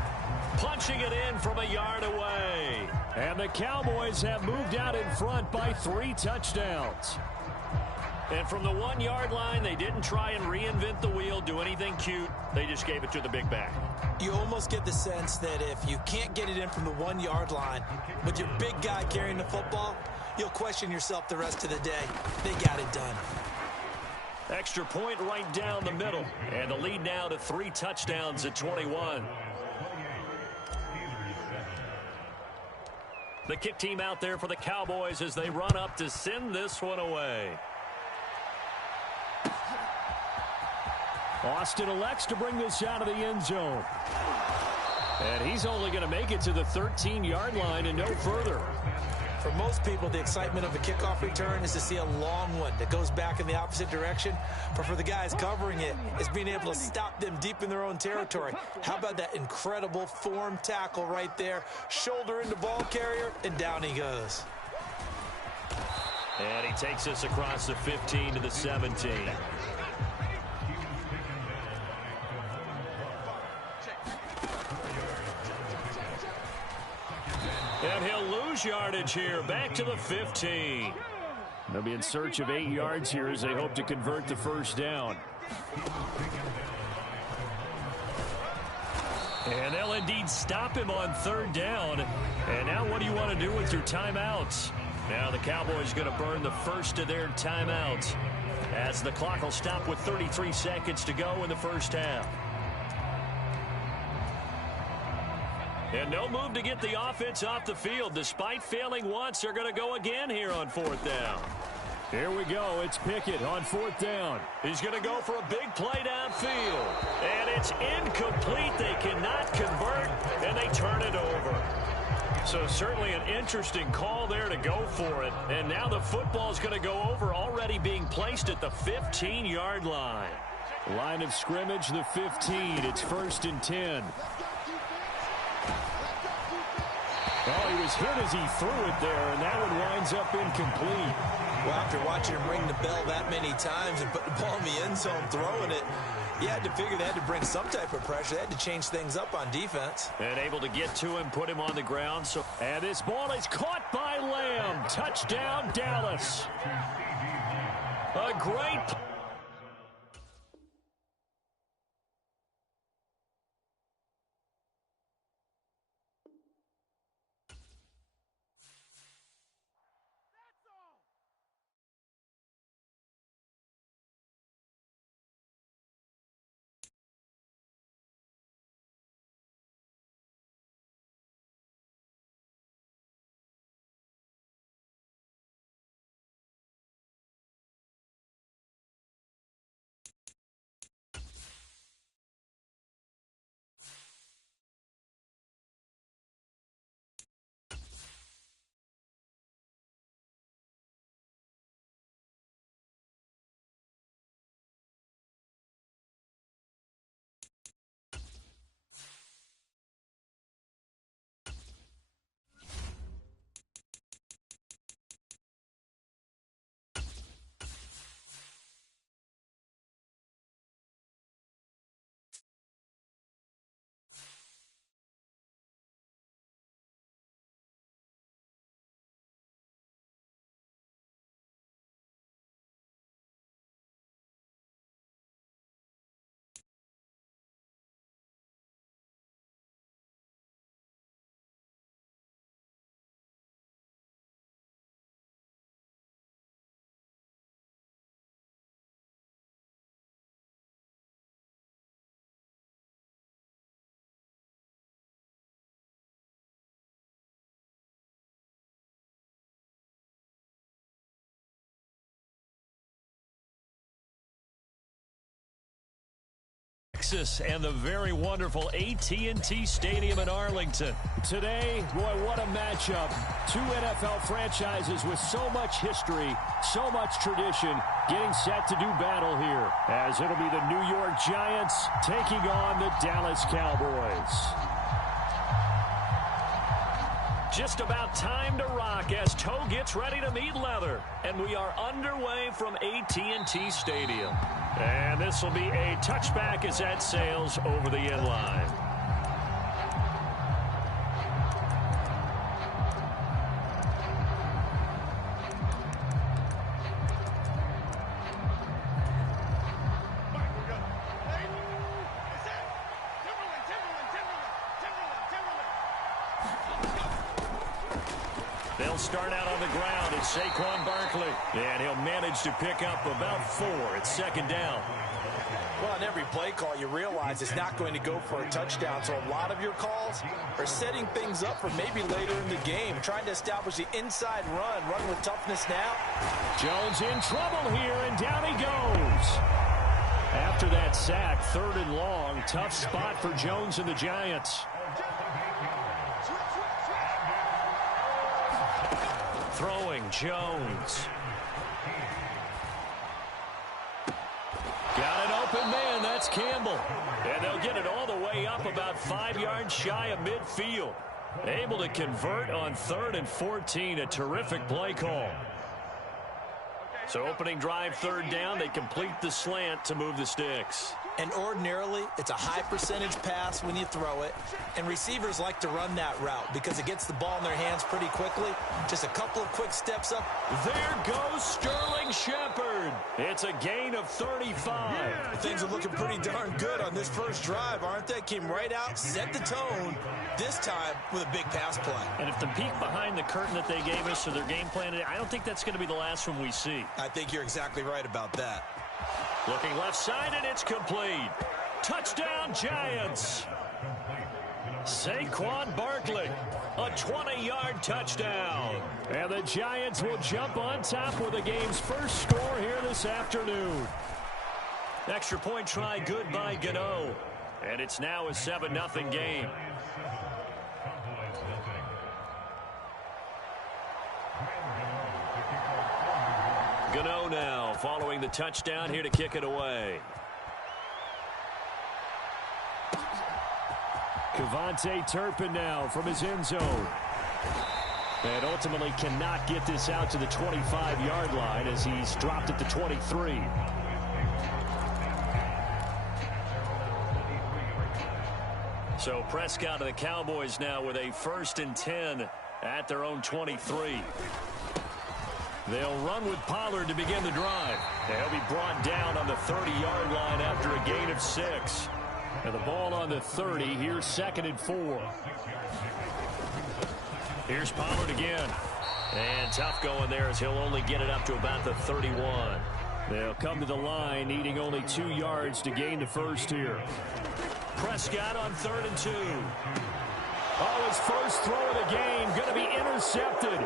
Punching it in from a yard away. And the Cowboys have moved out in front by 3 touchdowns. And from the 1-yard line, they didn't try and reinvent the wheel, do anything cute. They just gave it to the big back. You almost get the sense that if you can't get it in from the 1-yard line with your big guy carrying the football, you'll question yourself the rest of the day. They got it done. Extra point right down the middle. And the lead now to 3 touchdowns at 21. The kick team out there for the Cowboys as they run up to send this one away. Austin elects to bring this out of the end zone. And he's only going to make it to the 13-yard line and no further. For most people, the excitement of a kickoff return is to see a long one that goes back in the opposite direction. But for the guys covering it, it's being able to stop them deep in their own territory. How about that incredible form tackle right there? Shoulder into ball carrier, and down he goes. And he takes us across the 15 to the 17. And he'll lose yardage here, back to the 15. They'll be in search of 8 yards here as they hope to convert the first down. And they'll indeed stop him on 3rd down. And now what do you want to do with your timeouts? Now the Cowboys going to burn the first of their timeouts as the clock will stop with 33 seconds to go in the first half. And no move to get the offense off the field. Despite failing once, they're going to go again here on 4th down. Here we go. It's Pickett on 4th down. He's going to go for a big play downfield. And it's incomplete. They cannot convert, and they turn it over. So certainly an interesting call there to go for it. And now the football's going to go over, already being placed at the 15-yard line. Line of scrimmage, the 15. It's 1st and 10. Oh, he was hit as he threw it there, and that one winds up incomplete. Well, after watching him ring the bell that many times and put the ball in the end zone, throwing it, you had to figure they had to bring some type of pressure. They had to change things up on defense. And able to get to him, put him on the ground. And this ball is caught by Lamb. Touchdown, Dallas. A great Texas, and the very wonderful AT&T Stadium in Arlington. Today, boy, what a matchup. Two NFL franchises with so much history, so much tradition, getting set to do battle here, as it'll be the New York Giants taking on the Dallas Cowboys. Just about time to rock as toe gets ready to meet leather. And we are underway from AT&T Stadium. And this will be a touchback as that sails over the end line. They'll start out on the ground. It's Saquon Barkley. And he'll manage to pick up about 4. It's second down. Well, on every play call, you realize it's not going to go for a touchdown. So a lot of your calls are setting things up for maybe later in the game, trying to establish the inside run with toughness now. Jones in trouble here, and down he goes. After that sack, 3rd and long, tough spot for Jones and the Giants. Throwing Jones. Got an open man. That's Campbell. And they'll get it all the way up about 5 yards shy of midfield. Able to convert on 3rd and 14. A terrific play call. So opening drive, 3rd down. They complete the slant to move the sticks. And ordinarily, it's a high percentage pass when you throw it. And receivers like to run that route because it gets the ball in their hands pretty quickly. Just a couple of quick steps up. There goes Sterling Shepard. It's a gain of 35. Things are looking pretty darn good on this first drive, aren't they? Came right out, set the tone, this time with a big pass play. And if the peek behind the curtain that they gave us to their game plan, I don't think that's going to be the last one we see. I think you're exactly right about that. Looking left side, and it's complete. Touchdown, Giants. Saquon Barkley, a 20-yard touchdown. And the Giants will jump on top with the game's first score here this afternoon. Extra point try good by Gano. And it's now a 7-0 game. Gano now following the touchdown here to kick it away. Kevontae Turpin now from his end zone. And ultimately cannot get this out to the 25-yard line as he's dropped at the 23. So Prescott of the Cowboys now with a 1st and 10 at their own 23. They'll run with Pollard to begin the drive. They'll be brought down on the 30-yard line after a gain of 6. And the ball on the 30. Here's 2nd and 4. Here's Pollard again. And tough going there as he'll only get it up to about the 31. They'll come to the line needing only 2 yards to gain the first here. Prescott on 3rd and 2. Oh, his first throw of the game going to be intercepted.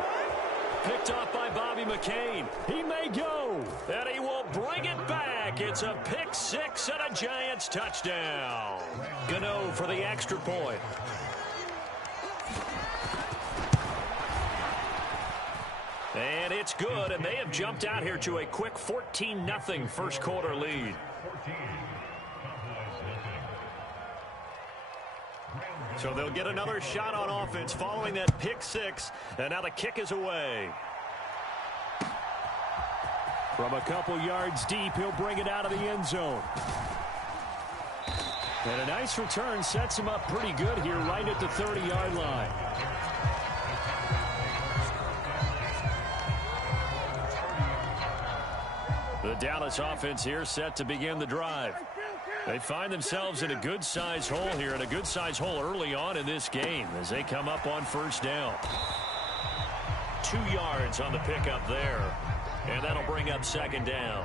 Picked off by Bobby McCain. He may go. And he will bring it back. It's a pick 6 and a Giants touchdown. Gano for the extra point. And it's good, and they have jumped out here to a quick 14-0 first quarter lead. So they'll get another shot on offense following that pick 6, and now the kick is away. From a couple yards deep, he'll bring it out of the end zone. And a nice return sets him up pretty good here right at the 30-yard line. The Dallas offense here set to begin the drive. They find themselves in a good-sized hole here, and a good-sized hole early on in this game as they come up on 1st down. 2 yards on the pickup there, and that'll bring up 2nd down.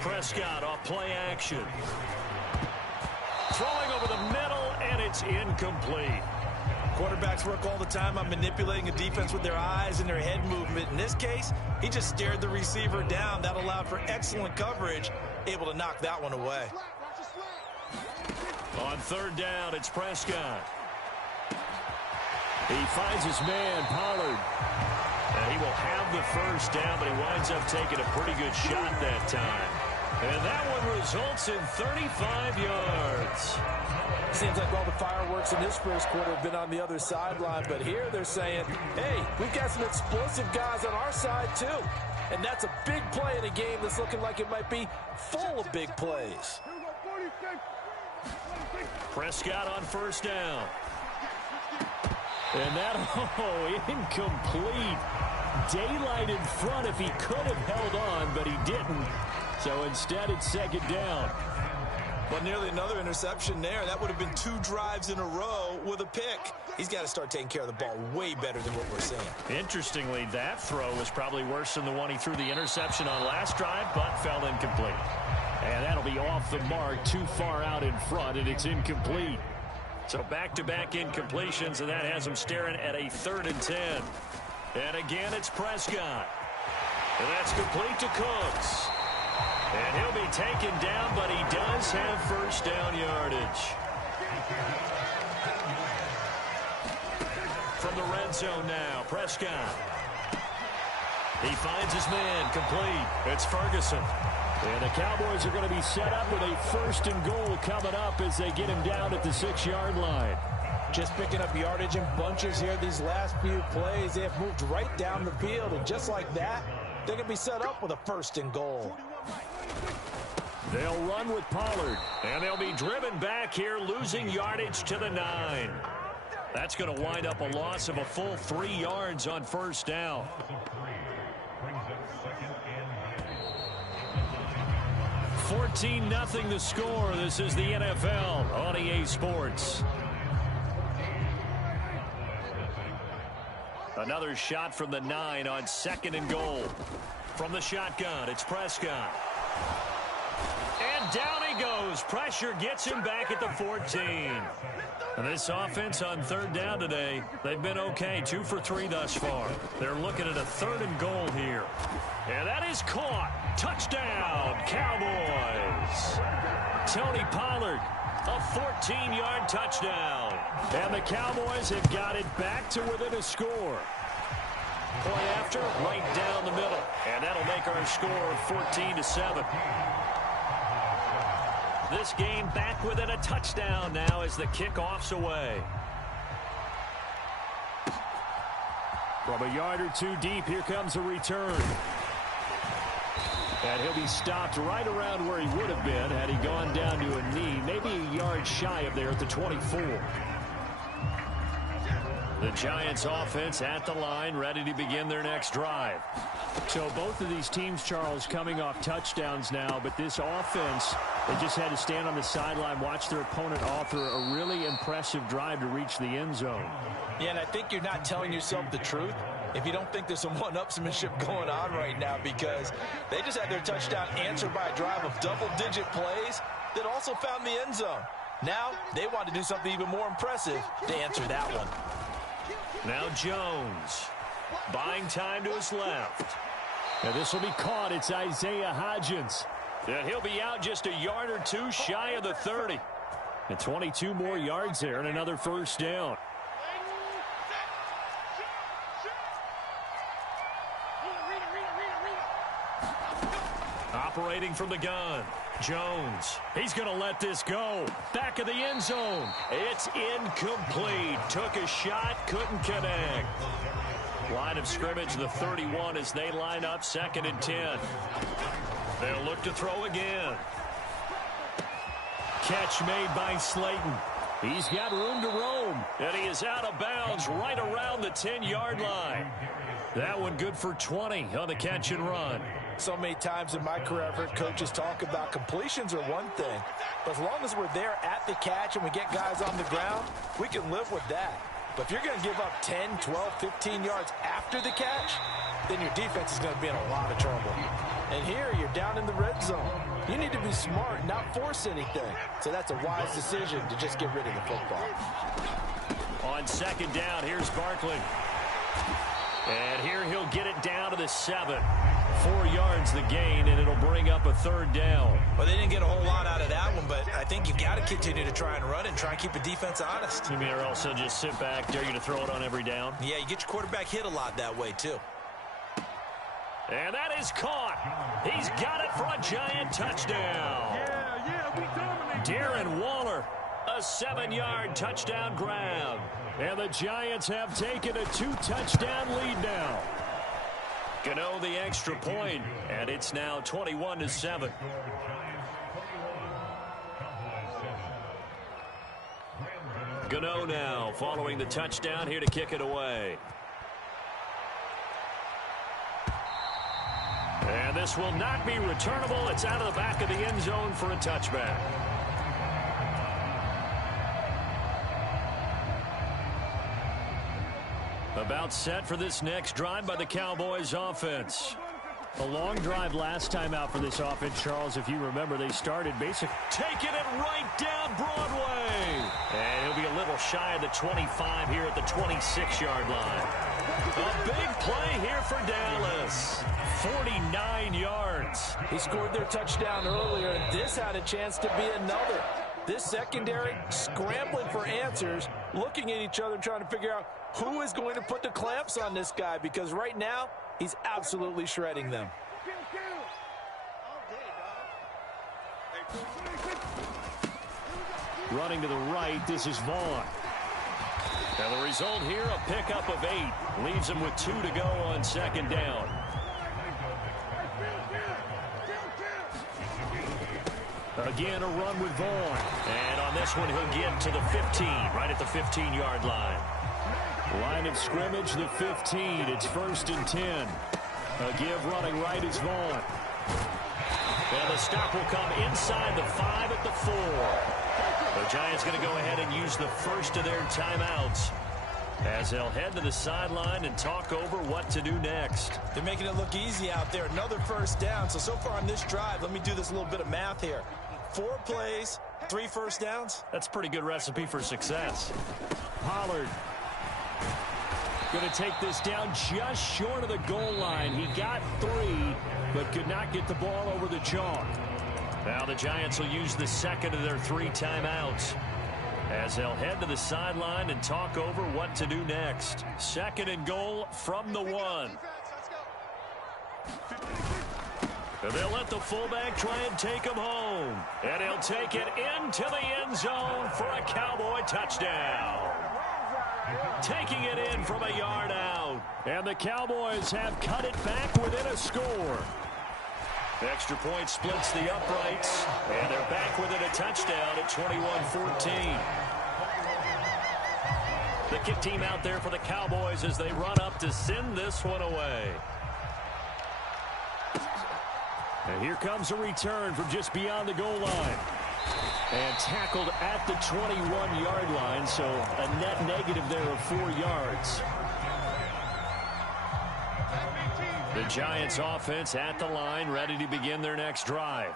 Prescott off play action. Throwing over the middle, and it's incomplete. Quarterbacks work all the time on manipulating a defense with their eyes and their head movement. In this case, he just stared the receiver down. That allowed for excellent coverage, able to knock that one away. On third down, it's Prescott. He finds his man, Pollard. And he will have the first down, but he winds up taking a pretty good shot that time. And that one results in 35 yards. Seems like all the fireworks in this first quarter have been on the other sideline, but here they're saying, hey, we've got some explosive guys on our side too. And that's a big play in a game that's looking like it might be full of big plays. Prescott on first down. And that, incomplete. Daylight in front if he could have held on, but he didn't. So instead, it's second down. But nearly another interception there. That would have been 2 drives in a row with a pick. He's got to start taking care of the ball way better than what we're seeing. Interestingly, that throw was probably worse than the one he threw the interception on last drive, but fell incomplete. And that'll be off the mark, too far out in front, and it's incomplete. So back-to-back incompletions, and that has him staring at a 3rd and 10. And again, it's Prescott. And that's complete to Cooks. And he'll be taken down, but he does have first down yardage. From the red zone now, Prescott. He finds his man, complete. It's Ferguson. And the Cowboys are going to be set up with a 1st and goal coming up as they get him down at the 6-yard line. Just picking up yardage in bunches here these last few plays. They have moved right down the field, and just like that, they're going to be set up with a 1st and goal. They'll run with Pollard, and they'll be driven back here, losing yardage to the 9. That's going to wind up a loss of a full 3 yards on first down. 14-0 the score. This is the NFL on EA Sports. Another shot from the 9 on 2nd and goal. From the shotgun, it's Prescott. And down he goes. Pressure gets him back at the 14. And this offense on 3rd down today, they've been okay. 2 for 3 thus far. They're looking at a 3rd and goal here. And that is caught. Touchdown, Cowboys. Tony Pollard, a 14-yard touchdown. And the Cowboys have got it back to within a score. Point after, right down the middle. And that'll make our score 14-7. This game back within a touchdown now as the kickoff's away. From a yard or 2 deep, here comes a return. And he'll be stopped right around where he would have been had he gone down to a knee, maybe a yard shy of there at the 24. The Giants offense at the line, ready to begin their next drive. So both of these teams, Charles, coming off touchdowns now, but this offense, they just had to stand on the sideline, watch their opponent author a really impressive drive to reach the end zone. Yeah, and I think you're not telling yourself the truth if you don't think there's some one-upsmanship going on right now, because they just had their touchdown answered by a drive of double-digit plays that also found the end zone. Now they want to do something even more impressive to answer that one. Now Jones buying time to his left. Now this will be caught. It's Isaiah Hodgins. And he'll be out just a yard or 2 shy of the 30. And 22 more yards there and another first down. Operating from the gun, Jones. He's going to let this go. Back of the end zone. It's incomplete. Took a shot, couldn't connect. Line of scrimmage, the 31 as they line up 2nd and 10. They'll look to throw again. Catch made by Slayton. He's got room to roam, and he is out of bounds right around the 10-yard line. That one good for 20 on the catch and run. So many times in my career, I've heard coaches talk about completions are one thing, but as long as we're there at the catch and we get guys on the ground, we can live with that. But if you're going to give up 10, 12, 15 yards after the catch, then your defense is going to be in a lot of trouble. And here, you're down in the red zone. You need to be smart, not force anything. So that's a wise decision to just get rid of the football. On second down, here's Barkley. And here he'll get it down to the 7. 4 yards the gain, and it'll bring up a third down. Well, they didn't get a whole lot out of that one, but I think you've got to continue to try and run and try and keep the defense honest. You mean, or also just sit back, dare you to throw it on every down? Yeah, you get your quarterback hit a lot that way, too. And that is caught. He's got it for a Giant touchdown. Yeah, we dominate. Darren Waller, a 7-yard touchdown grab. And the Giants have taken a 2-touchdown lead now. Gano the extra point, and it's now 21-7. Gano now following the touchdown here to kick it away. And this will not be returnable. It's out of the back of the end zone for a touchback. About set for this next drive by the Cowboys offense. A long drive last time out for this offense, Charles. If you remember, they started basically taking it right down Broadway. And he'll be a little shy of the 25 here at the 26-yard line. A big play here for Dallas. 49 yards. He scored their touchdown earlier, and this had a chance to be another. This secondary scrambling for answers, looking at each other, trying to figure out who is going to put the clamps on this guy, because right now he's absolutely shredding them. Running to the right, this is Vaughn. Now the result here, a pickup of 8. Leaves him with 2 to go on second down. Again, a run with Vaughn. And on this one, he'll get to the 15, right at the 15-yard line. Line of scrimmage, the 15. It's 1st and 10. A give running right is Vaughn. And the stop will come inside the 5 at the 4. The Giants going to go ahead and use the first of their timeouts as they'll head to the sideline and talk over what to do next. They're making it look easy out there. Another first down. So far on this drive, let me do this little bit of math here. 4 plays, 3 first downs. That's a pretty good recipe for success. Pollard going to take this down just short of the goal line. He got 3, but could not get the ball over the chalk. Now the Giants will use the second of their 3 timeouts as they'll head to the sideline and talk over what to do next. 2nd and goal from the 1. And they'll let the fullback try and take him home. And he'll take it into the end zone for a Cowboy touchdown. Taking it in from a yard out. And the Cowboys have cut it back within a score. Extra point splits the uprights, and they're back within a touchdown at 21-14. The kick team out there for the Cowboys as they run up to send this one away. And here comes a return from just beyond the goal line. And tackled at the 21-yard line, so a net negative there of 4 yards. The Giants offense at the line, ready to begin their next drive.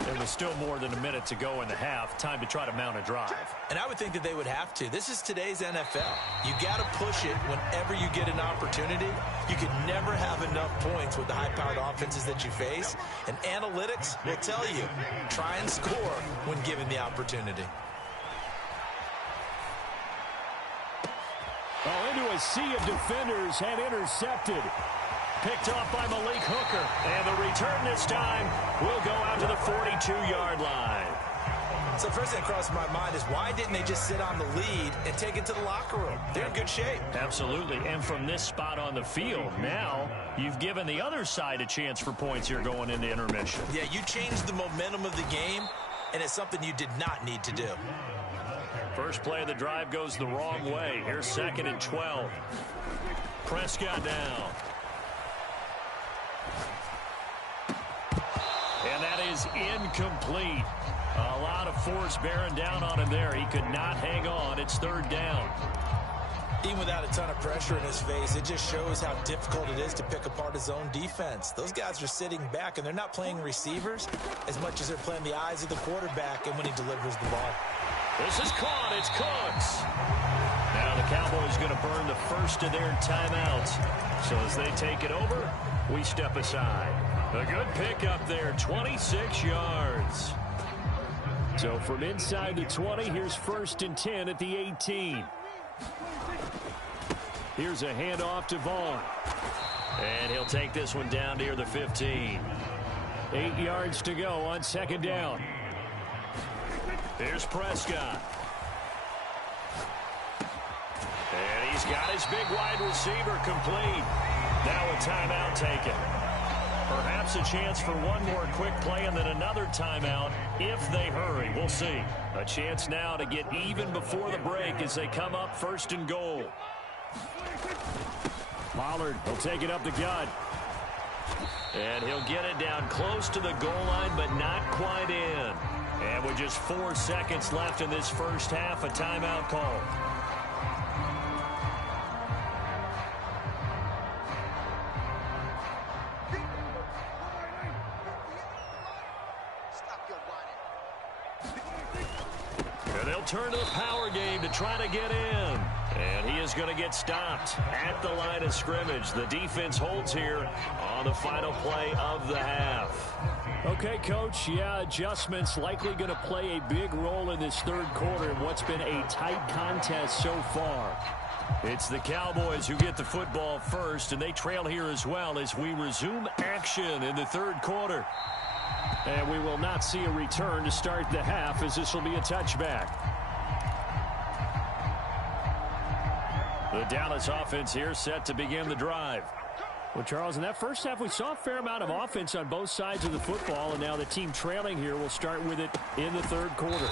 There was still more than a minute to go in the half. Time to try to mount a drive. And I would think that they would have to. This is today's NFL. You got to push it whenever you get an opportunity. You can never have enough points with the high-powered offenses that you face. And analytics will tell you, try and score when given the opportunity. Oh, into a sea of defenders and intercepted. Picked off by Malik Hooker. And the return this time will go out to the 42-yard line. So first thing that crossed my mind is why didn't they just sit on the lead and take it to the locker room? They're in good shape. Absolutely. And from this spot on the field, now you've given the other side a chance for points here going into intermission. Yeah, you changed the momentum of the game, and it's something you did not need to do. First play of the drive goes the wrong way. Here's 2nd and 12. Prescott now. And that is incomplete. A lot of force bearing down on him there. He could not hang on. It's 3rd down. Even without a ton of pressure in his face, it just shows how difficult it is to pick apart his own defense. Those guys are sitting back, and they're not playing receivers as much as they're playing the eyes of the quarterback and when he delivers the ball. This is caught. It's Cooks. Now the going to burn the first of their timeouts. So as they take it over, we step aside. A good pickup there, 26 yards. So from inside the 20, here's 1st and 10 at the 18. Here's a handoff to Vaughn. And he'll take this one down near the 15. 8 yards to go on 2nd down. Here's Prescott. And he's got his big wide receiver complete. Now a timeout taken. Perhaps a chance for one more quick play and then another timeout if they hurry. We'll see. A chance now to get even before the break as they come up 1st and goal. Pollard will take it up the gut. And he'll get it down close to the goal line, but not quite in. And with just 4 seconds left in this first half, a timeout call. And they'll turn to the power game to try to get in. And he is going to get stopped at the line of scrimmage. The defense holds here on the final play of the half. Okay, Coach, yeah, adjustments likely going to play a big role in this 3rd quarter in what's been a tight contest so far. It's the Cowboys who get the football first, and they trail here as well as we resume action in the 3rd quarter. And we will not see a return to start the half, as this will be a touchback. The Dallas offense here set to begin the drive. Well, Charles, in that first half, we saw a fair amount of offense on both sides of the football, and now the team trailing here will start with it in the 3rd quarter.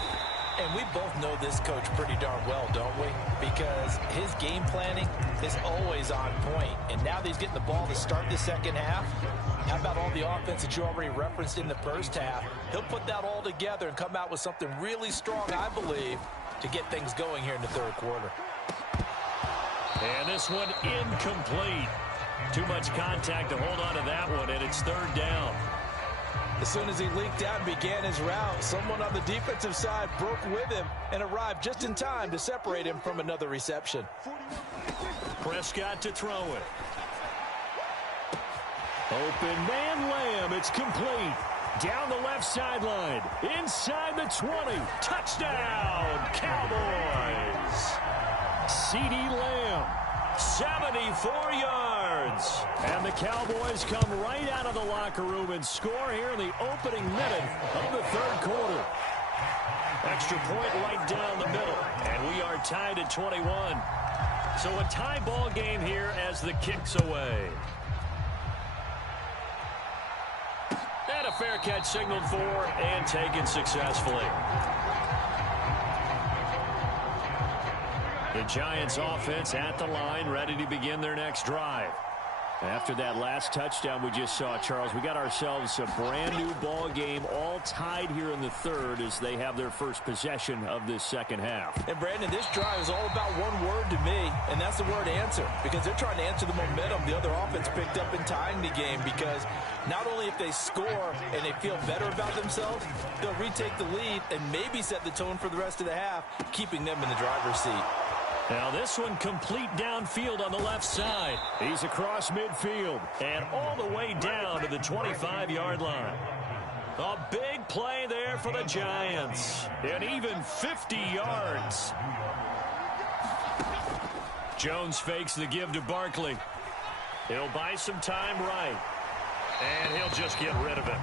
And we both know this coach pretty darn well, don't we? Because his game planning is always on point. And now that he's getting the ball to start the 2nd half, how about all the offense that you already referenced in the first half? He'll put that all together and come out with something really strong, I believe, to get things going here in the 3rd quarter. And this one incomplete. Too much contact to hold on to that one, and it's 3rd down. As soon as he leaked out and began his route, someone on the defensive side broke with him and arrived just in time to separate him from another reception. Prescott to throw it. Open man Lamb. It's complete. Down the left sideline. Inside the 20. Touchdown, Cowboys. C.D. Lamb. 74 yards. And the Cowboys come right out of the locker room and score here in the opening minute of the 3rd quarter. Extra point right down the middle. And we are tied at 21. So a tie ball game here as the kick's away. And a fair catch signaled for and taken successfully. The Giants offense at the line, ready to begin their next drive. After that last touchdown we just saw, Charles, we got ourselves a brand new ball game, all tied here in the 3rd as they have their first possession of this 2nd half. And Brandon, this drive is all about one word to me, and that's the word answer, because they're trying to answer the momentum the other offense picked up in tying the game, because not only if they score and they feel better about themselves, they'll retake the lead and maybe set the tone for the rest of the half, keeping them in the driver's seat. Now this one complete downfield on the left side. He's across midfield and all the way down to the 25-yard line. A big play there for the Giants. And even 50 yards. Jones fakes the give to Barkley. He'll buy some time right. And he'll just get rid of it.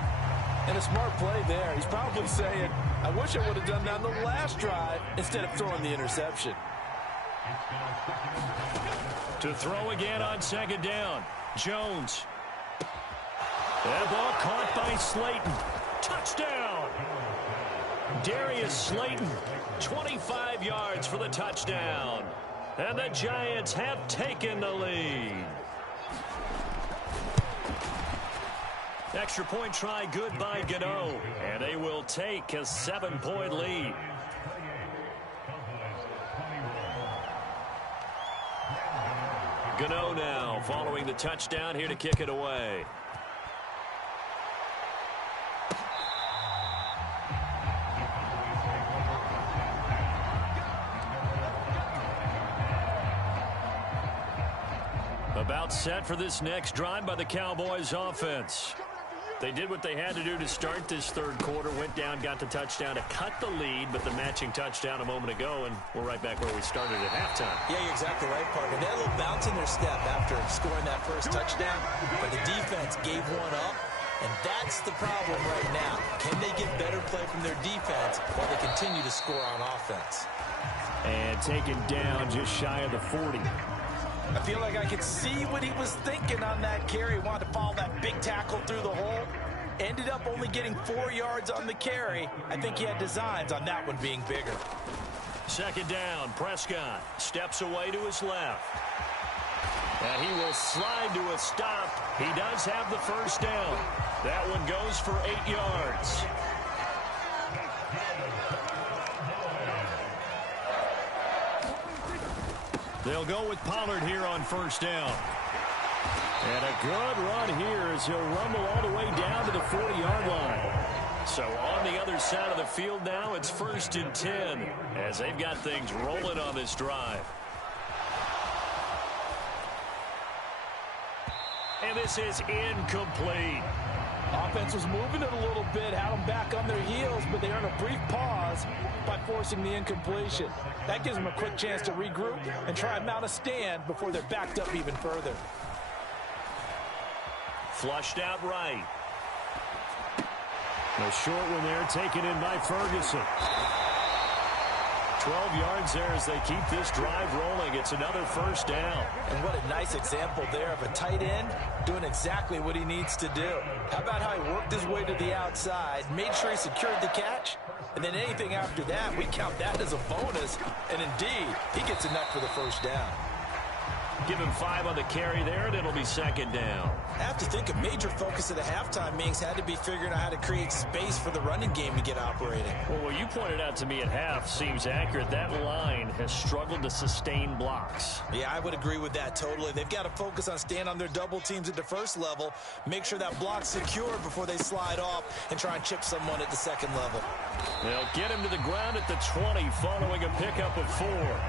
And a smart play there. He's probably saying, I wish I would have done that on the last drive instead of throwing the interception. To throw again on 2nd down. Jones. That ball caught by Slayton. Touchdown. Darius Slayton. 25 yards for the touchdown. And the Giants have taken the lead. Extra point try good by Gano. And they will take a 7-point lead. Gano now following the touchdown here to kick it away. About set for this next drive by the Cowboys offense. They did what they had to do to start this third quarter. Went down, got the touchdown to cut the lead, but the matching touchdown a moment ago, and we're right back where we started at halftime. Yeah, you're exactly right, partner. They had a little bounce in their step after scoring that first touchdown, but the defense gave one up, and that's the problem right now. Can they get better play from their defense while they continue to score on offense? And taken down just shy of the 40. I feel like I could see what he was thinking on that carry. He wanted to follow that big tackle through the hole. Ended up only getting 4 yards on the carry. I think he had designs on that one being bigger. Second down, Prescott steps away to his left. And he will slide to a stop. He does have the first down. That one goes for 8 yards. They'll go with Pollard here on first down. And a good run here as he'll rumble all the way down to the 40-yard line. So on the other side of the field now, it's 1st and 10 as they've got things rolling on this drive. And this is incomplete. Offense was moving it a little bit, had them back on their heels, but they earn a brief pause by forcing the incompletion. That gives them a quick chance to regroup and try and mount a stand before they're backed up even further. Flushed out right. A short one there taken in by Ferguson. 12 yards there as they keep this drive rolling. It's another first down. And what a nice example there of a tight end doing exactly what he needs to do. How about how he worked his way to the outside, made sure he secured the catch, and then anything after that, we count that as a bonus. And indeed, he gets enough for the first down. Give him 5 on the carry there, and it'll be second down. I have to think a major focus of the halftime meetings had to be figuring out how to create space for the running game to get operating. Well, what you pointed out to me at half seems accurate. That line has struggled to sustain blocks. Yeah, I would agree with that totally. They've got to focus on staying on their double teams at the first level, make sure that block's secure before they slide off and try and chip someone at the second level. They'll get him to the ground at the 20 following a pickup of 4.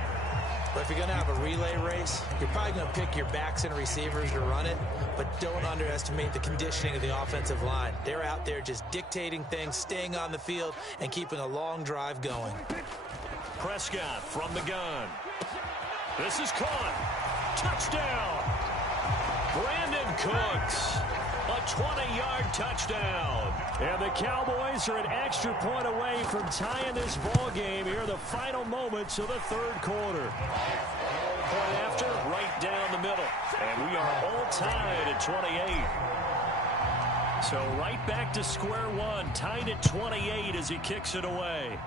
But if you're going to have a relay race, you're probably going to pick your backs and receivers to run it, but don't underestimate the conditioning of the offensive line. They're out there just dictating things, staying on the field, and keeping a long drive going. Prescott from the gun. This is caught. Touchdown. Brandon Cooks. A 20-yard touchdown. And the Cowboys are an extra point away from tying this ball game here in the final moments of the third quarter. Point after, right down the middle. And we are all tied at 28. So right back to square one, tied at 28 as he kicks it away.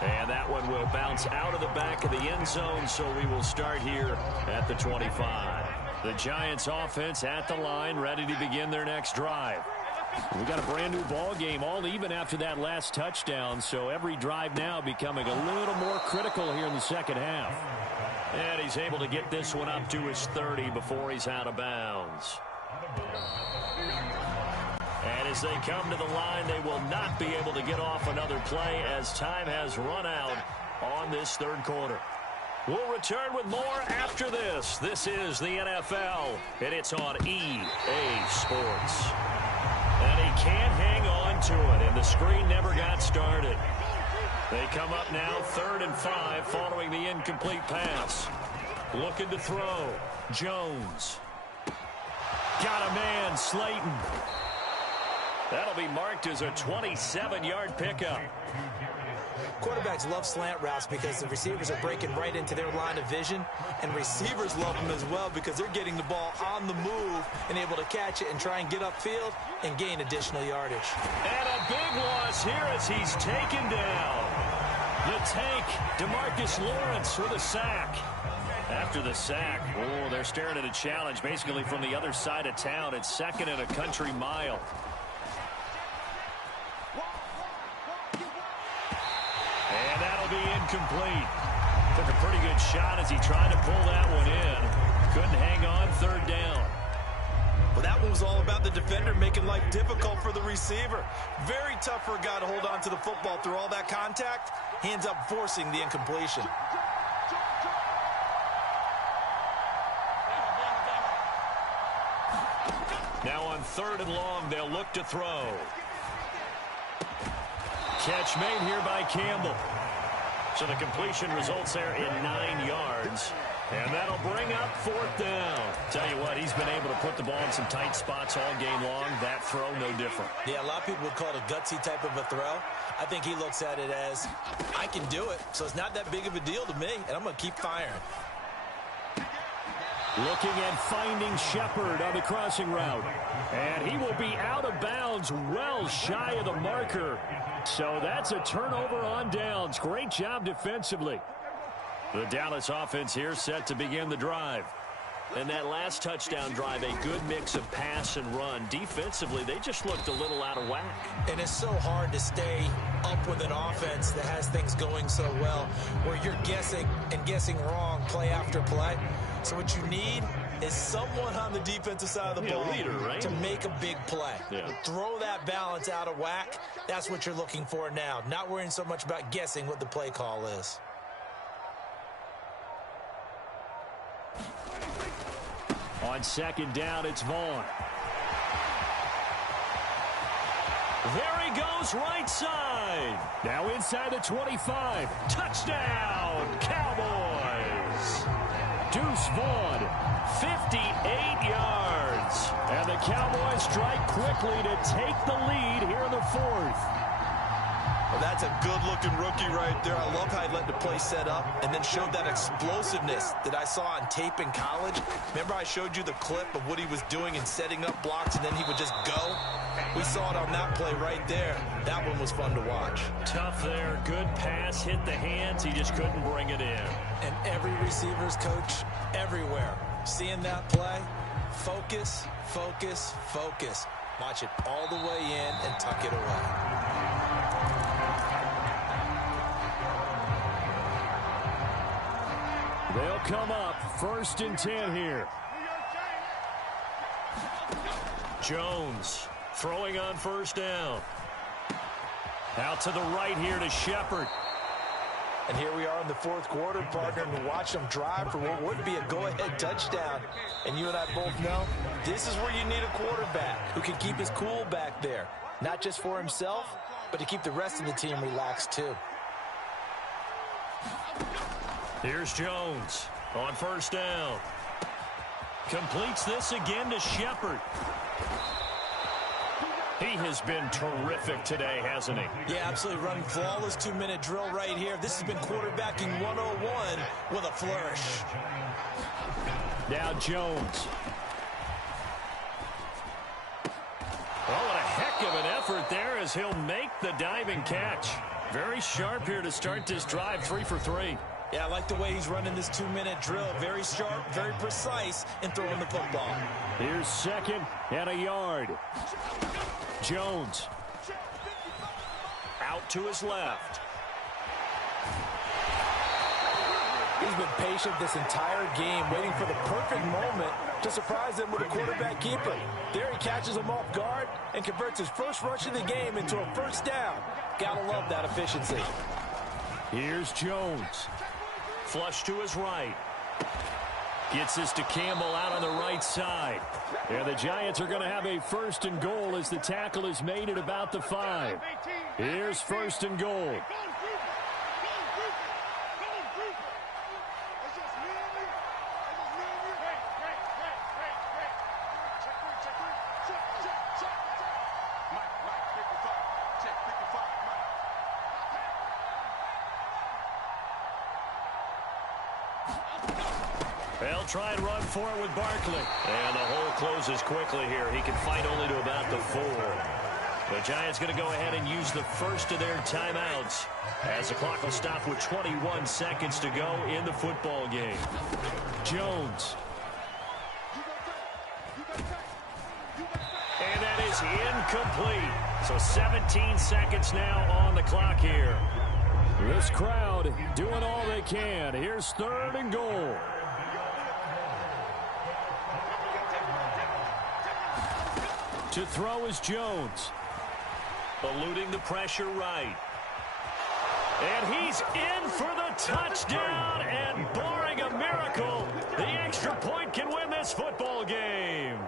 And that one will bounce out of the back of the end zone, so we will start here at the 25. The Giants offense at the line, ready to begin their next drive. We got a brand new ball game, all even after that last touchdown, so every drive now becoming a little more critical here in the second half. And he's able to get this one up to his 30 before he's out of bounds. And as they come to the line, they will not be able to get off another play as time has run out on this third quarter. We'll return with more after this. This is the NFL, and it's on EA Sports. And he can't hang on to it, and the screen never got started. They come up now 3rd and 5 following the incomplete pass. Looking to throw. Jones. Got a man, Slayton. That'll be marked as a 27-yard pickup. Quarterbacks love slant routes because the receivers are breaking right into their line of vision, and receivers love them as well because they're getting the ball on the move and able to catch it and try and get upfield and gain additional yardage. And a big loss here as he's taken down. The tank, DeMarcus Lawrence with a sack. After the sack, they're staring at a challenge basically from the other side of town. It's 2nd and a country mile. And that'll be incomplete. Took a pretty good shot as he tried to pull that one in. Couldn't hang on, 3rd down. Well, that one was all about the defender making life difficult for the receiver. Very tough for a guy to hold on to the football through all that contact. Hands up, forcing the incompletion. Now on 3rd and long, they'll look to throw. Catch made here by Campbell. So the completion results there in 9 yards. And that'll bring up 4th down. Tell you what, he's been able to put the ball in some tight spots all game long. That throw, no different. Yeah, a lot of people would call it a gutsy type of a throw. I think he looks at it as, I can do it, so it's not that big of a deal to me, and I'm going to keep firing. Looking at finding Shepard on the crossing route. And he will be out of bounds well shy of the marker. So that's a turnover on downs. Great job defensively. The Dallas offense here set to begin the drive. And that last touchdown drive, a good mix of pass and run. Defensively, they just looked a little out of whack. And it's so hard to stay up with an offense that has things going so well, where you're guessing and guessing wrong play after play. So what you need is someone on the defensive side of the ball leader, right? to make a big play. Yeah. Throw that balance out of whack. That's what you're looking for now. Not worrying so much about guessing what the play call is. On 2nd down, it's Vaughn. There he goes, right side. Now inside the 25. Touchdown, Cowboys. Deuce Vaughn, 58 yards. And the Cowboys strike quickly to take the lead here in the 4th. Well, that's a good-looking rookie right there. I love how he let the play set up and then showed that explosiveness that I saw on tape in college. Remember I showed you the clip of what he was doing and setting up blocks, and then he would just go? We saw it on that play right there. That one was fun to watch. Tough there. Good pass. Hit the hands. He just couldn't bring it in. And every receiver's coach everywhere. Seeing that play, focus, focus, focus. Watch it all the way in and tuck it away. They'll come up 1st and 10 here. Jones throwing on 1st down. Out to the right here to Shepard. And here we are in the 4th quarter, partner, and watch them drive for what would be a go-ahead touchdown. And you and I both know this is where you need a quarterback who can keep his cool back there. Not just for himself, but to keep the rest of the team relaxed too. Here's Jones on 1st down. Completes this again to Shepard. He has been terrific today, hasn't he? Yeah, absolutely. Running flawless 2-minute drill right here. This has been quarterbacking 101 with a flourish. Now Jones. Oh, what a heck of an effort there as he'll make the diving catch. Very sharp here to start this drive, 3 for 3. Yeah, I like the way he's running this 2-minute drill. Very sharp, very precise in throwing the football. Here's 2nd and a yard. Jones. Out to his left. He's been patient this entire game, waiting for the perfect moment to surprise him with a quarterback keeper. There he catches him off guard and converts his first rush of the game into a 1st down. Gotta love that efficiency. Here's Jones. Flush to his right. Gets this to Campbell out on the right side. And the Giants are going to have a 1st and goal as the tackle is made at about the 5. Here's 1st and goal. They'll try and run for it with Barkley. And the hole closes quickly here. He can fight only to about the 4. The Giants going to go ahead and use the first of their timeouts as the clock will stop with 21 seconds to go in the football game. Jones. And that is incomplete. So 17 seconds now on the clock here. This crowd doing all they can. Here's 3rd and goal. To throw is Jones. Eluding the pressure right. And he's in for the touchdown. And barring a miracle, the extra point can win this football game.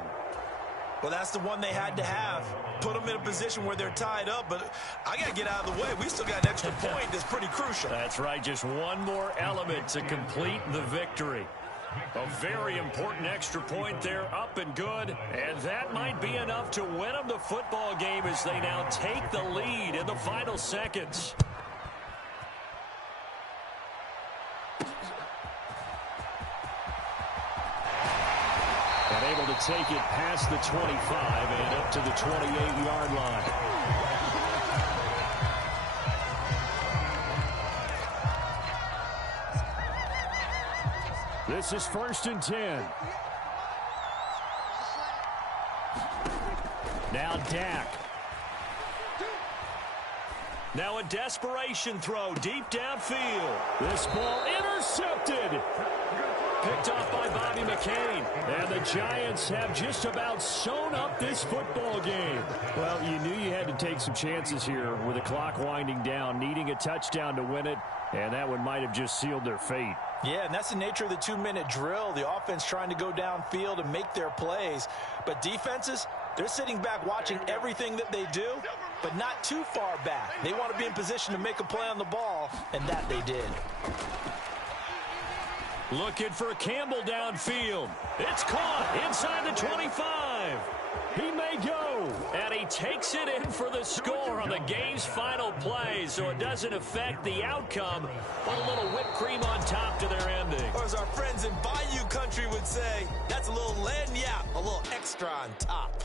Well, that's the one they had to have. Put them in a position where they're tied up, but I got to get out of the way. We still got an extra point that's pretty crucial. That's right, just one more element to complete the victory. A very important extra point there, up and good, and that might be enough to win them the football game as they now take the lead in the final seconds. And able to take it past the 25 and up to the 28-yard line. This is 1st and 10. Now Dak. Now a desperation throw deep downfield. This ball intercepted. Picked off by Bobby McCain. And the Giants have just about sewn up this football game. Well, you knew you had to take some chances here with the clock winding down, needing a touchdown to win it, and that one might have just sealed their fate. Yeah, and that's the nature of the 2-minute drill. The offense trying to go downfield and make their plays. But defenses, they're sitting back watching everything that they do, but not too far back. They want to be in position to make a play on the ball, and that they did. Looking for Campbell downfield. It's caught inside the 25. He may go. And he takes it in for the score on the game's final play, so it doesn't affect the outcome, but a little whipped cream on top to their ending. Or as our friends in Bayou Country would say, that's a little lagniappe, a little extra on top.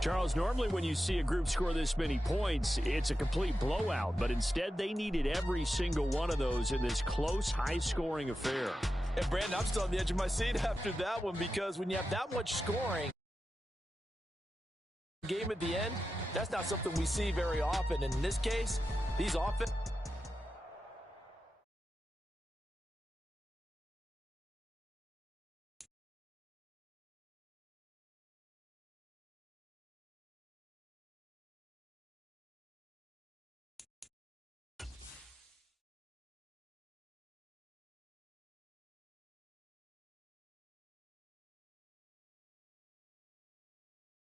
Charles, normally when you see a group score this many points, it's a complete blowout, but instead they needed every single one of those in this close, high-scoring affair. And Brandon, I'm still on the edge of my seat after that one, because when you have that much scoring game at the end, that's not something we see very often. In this case, these offense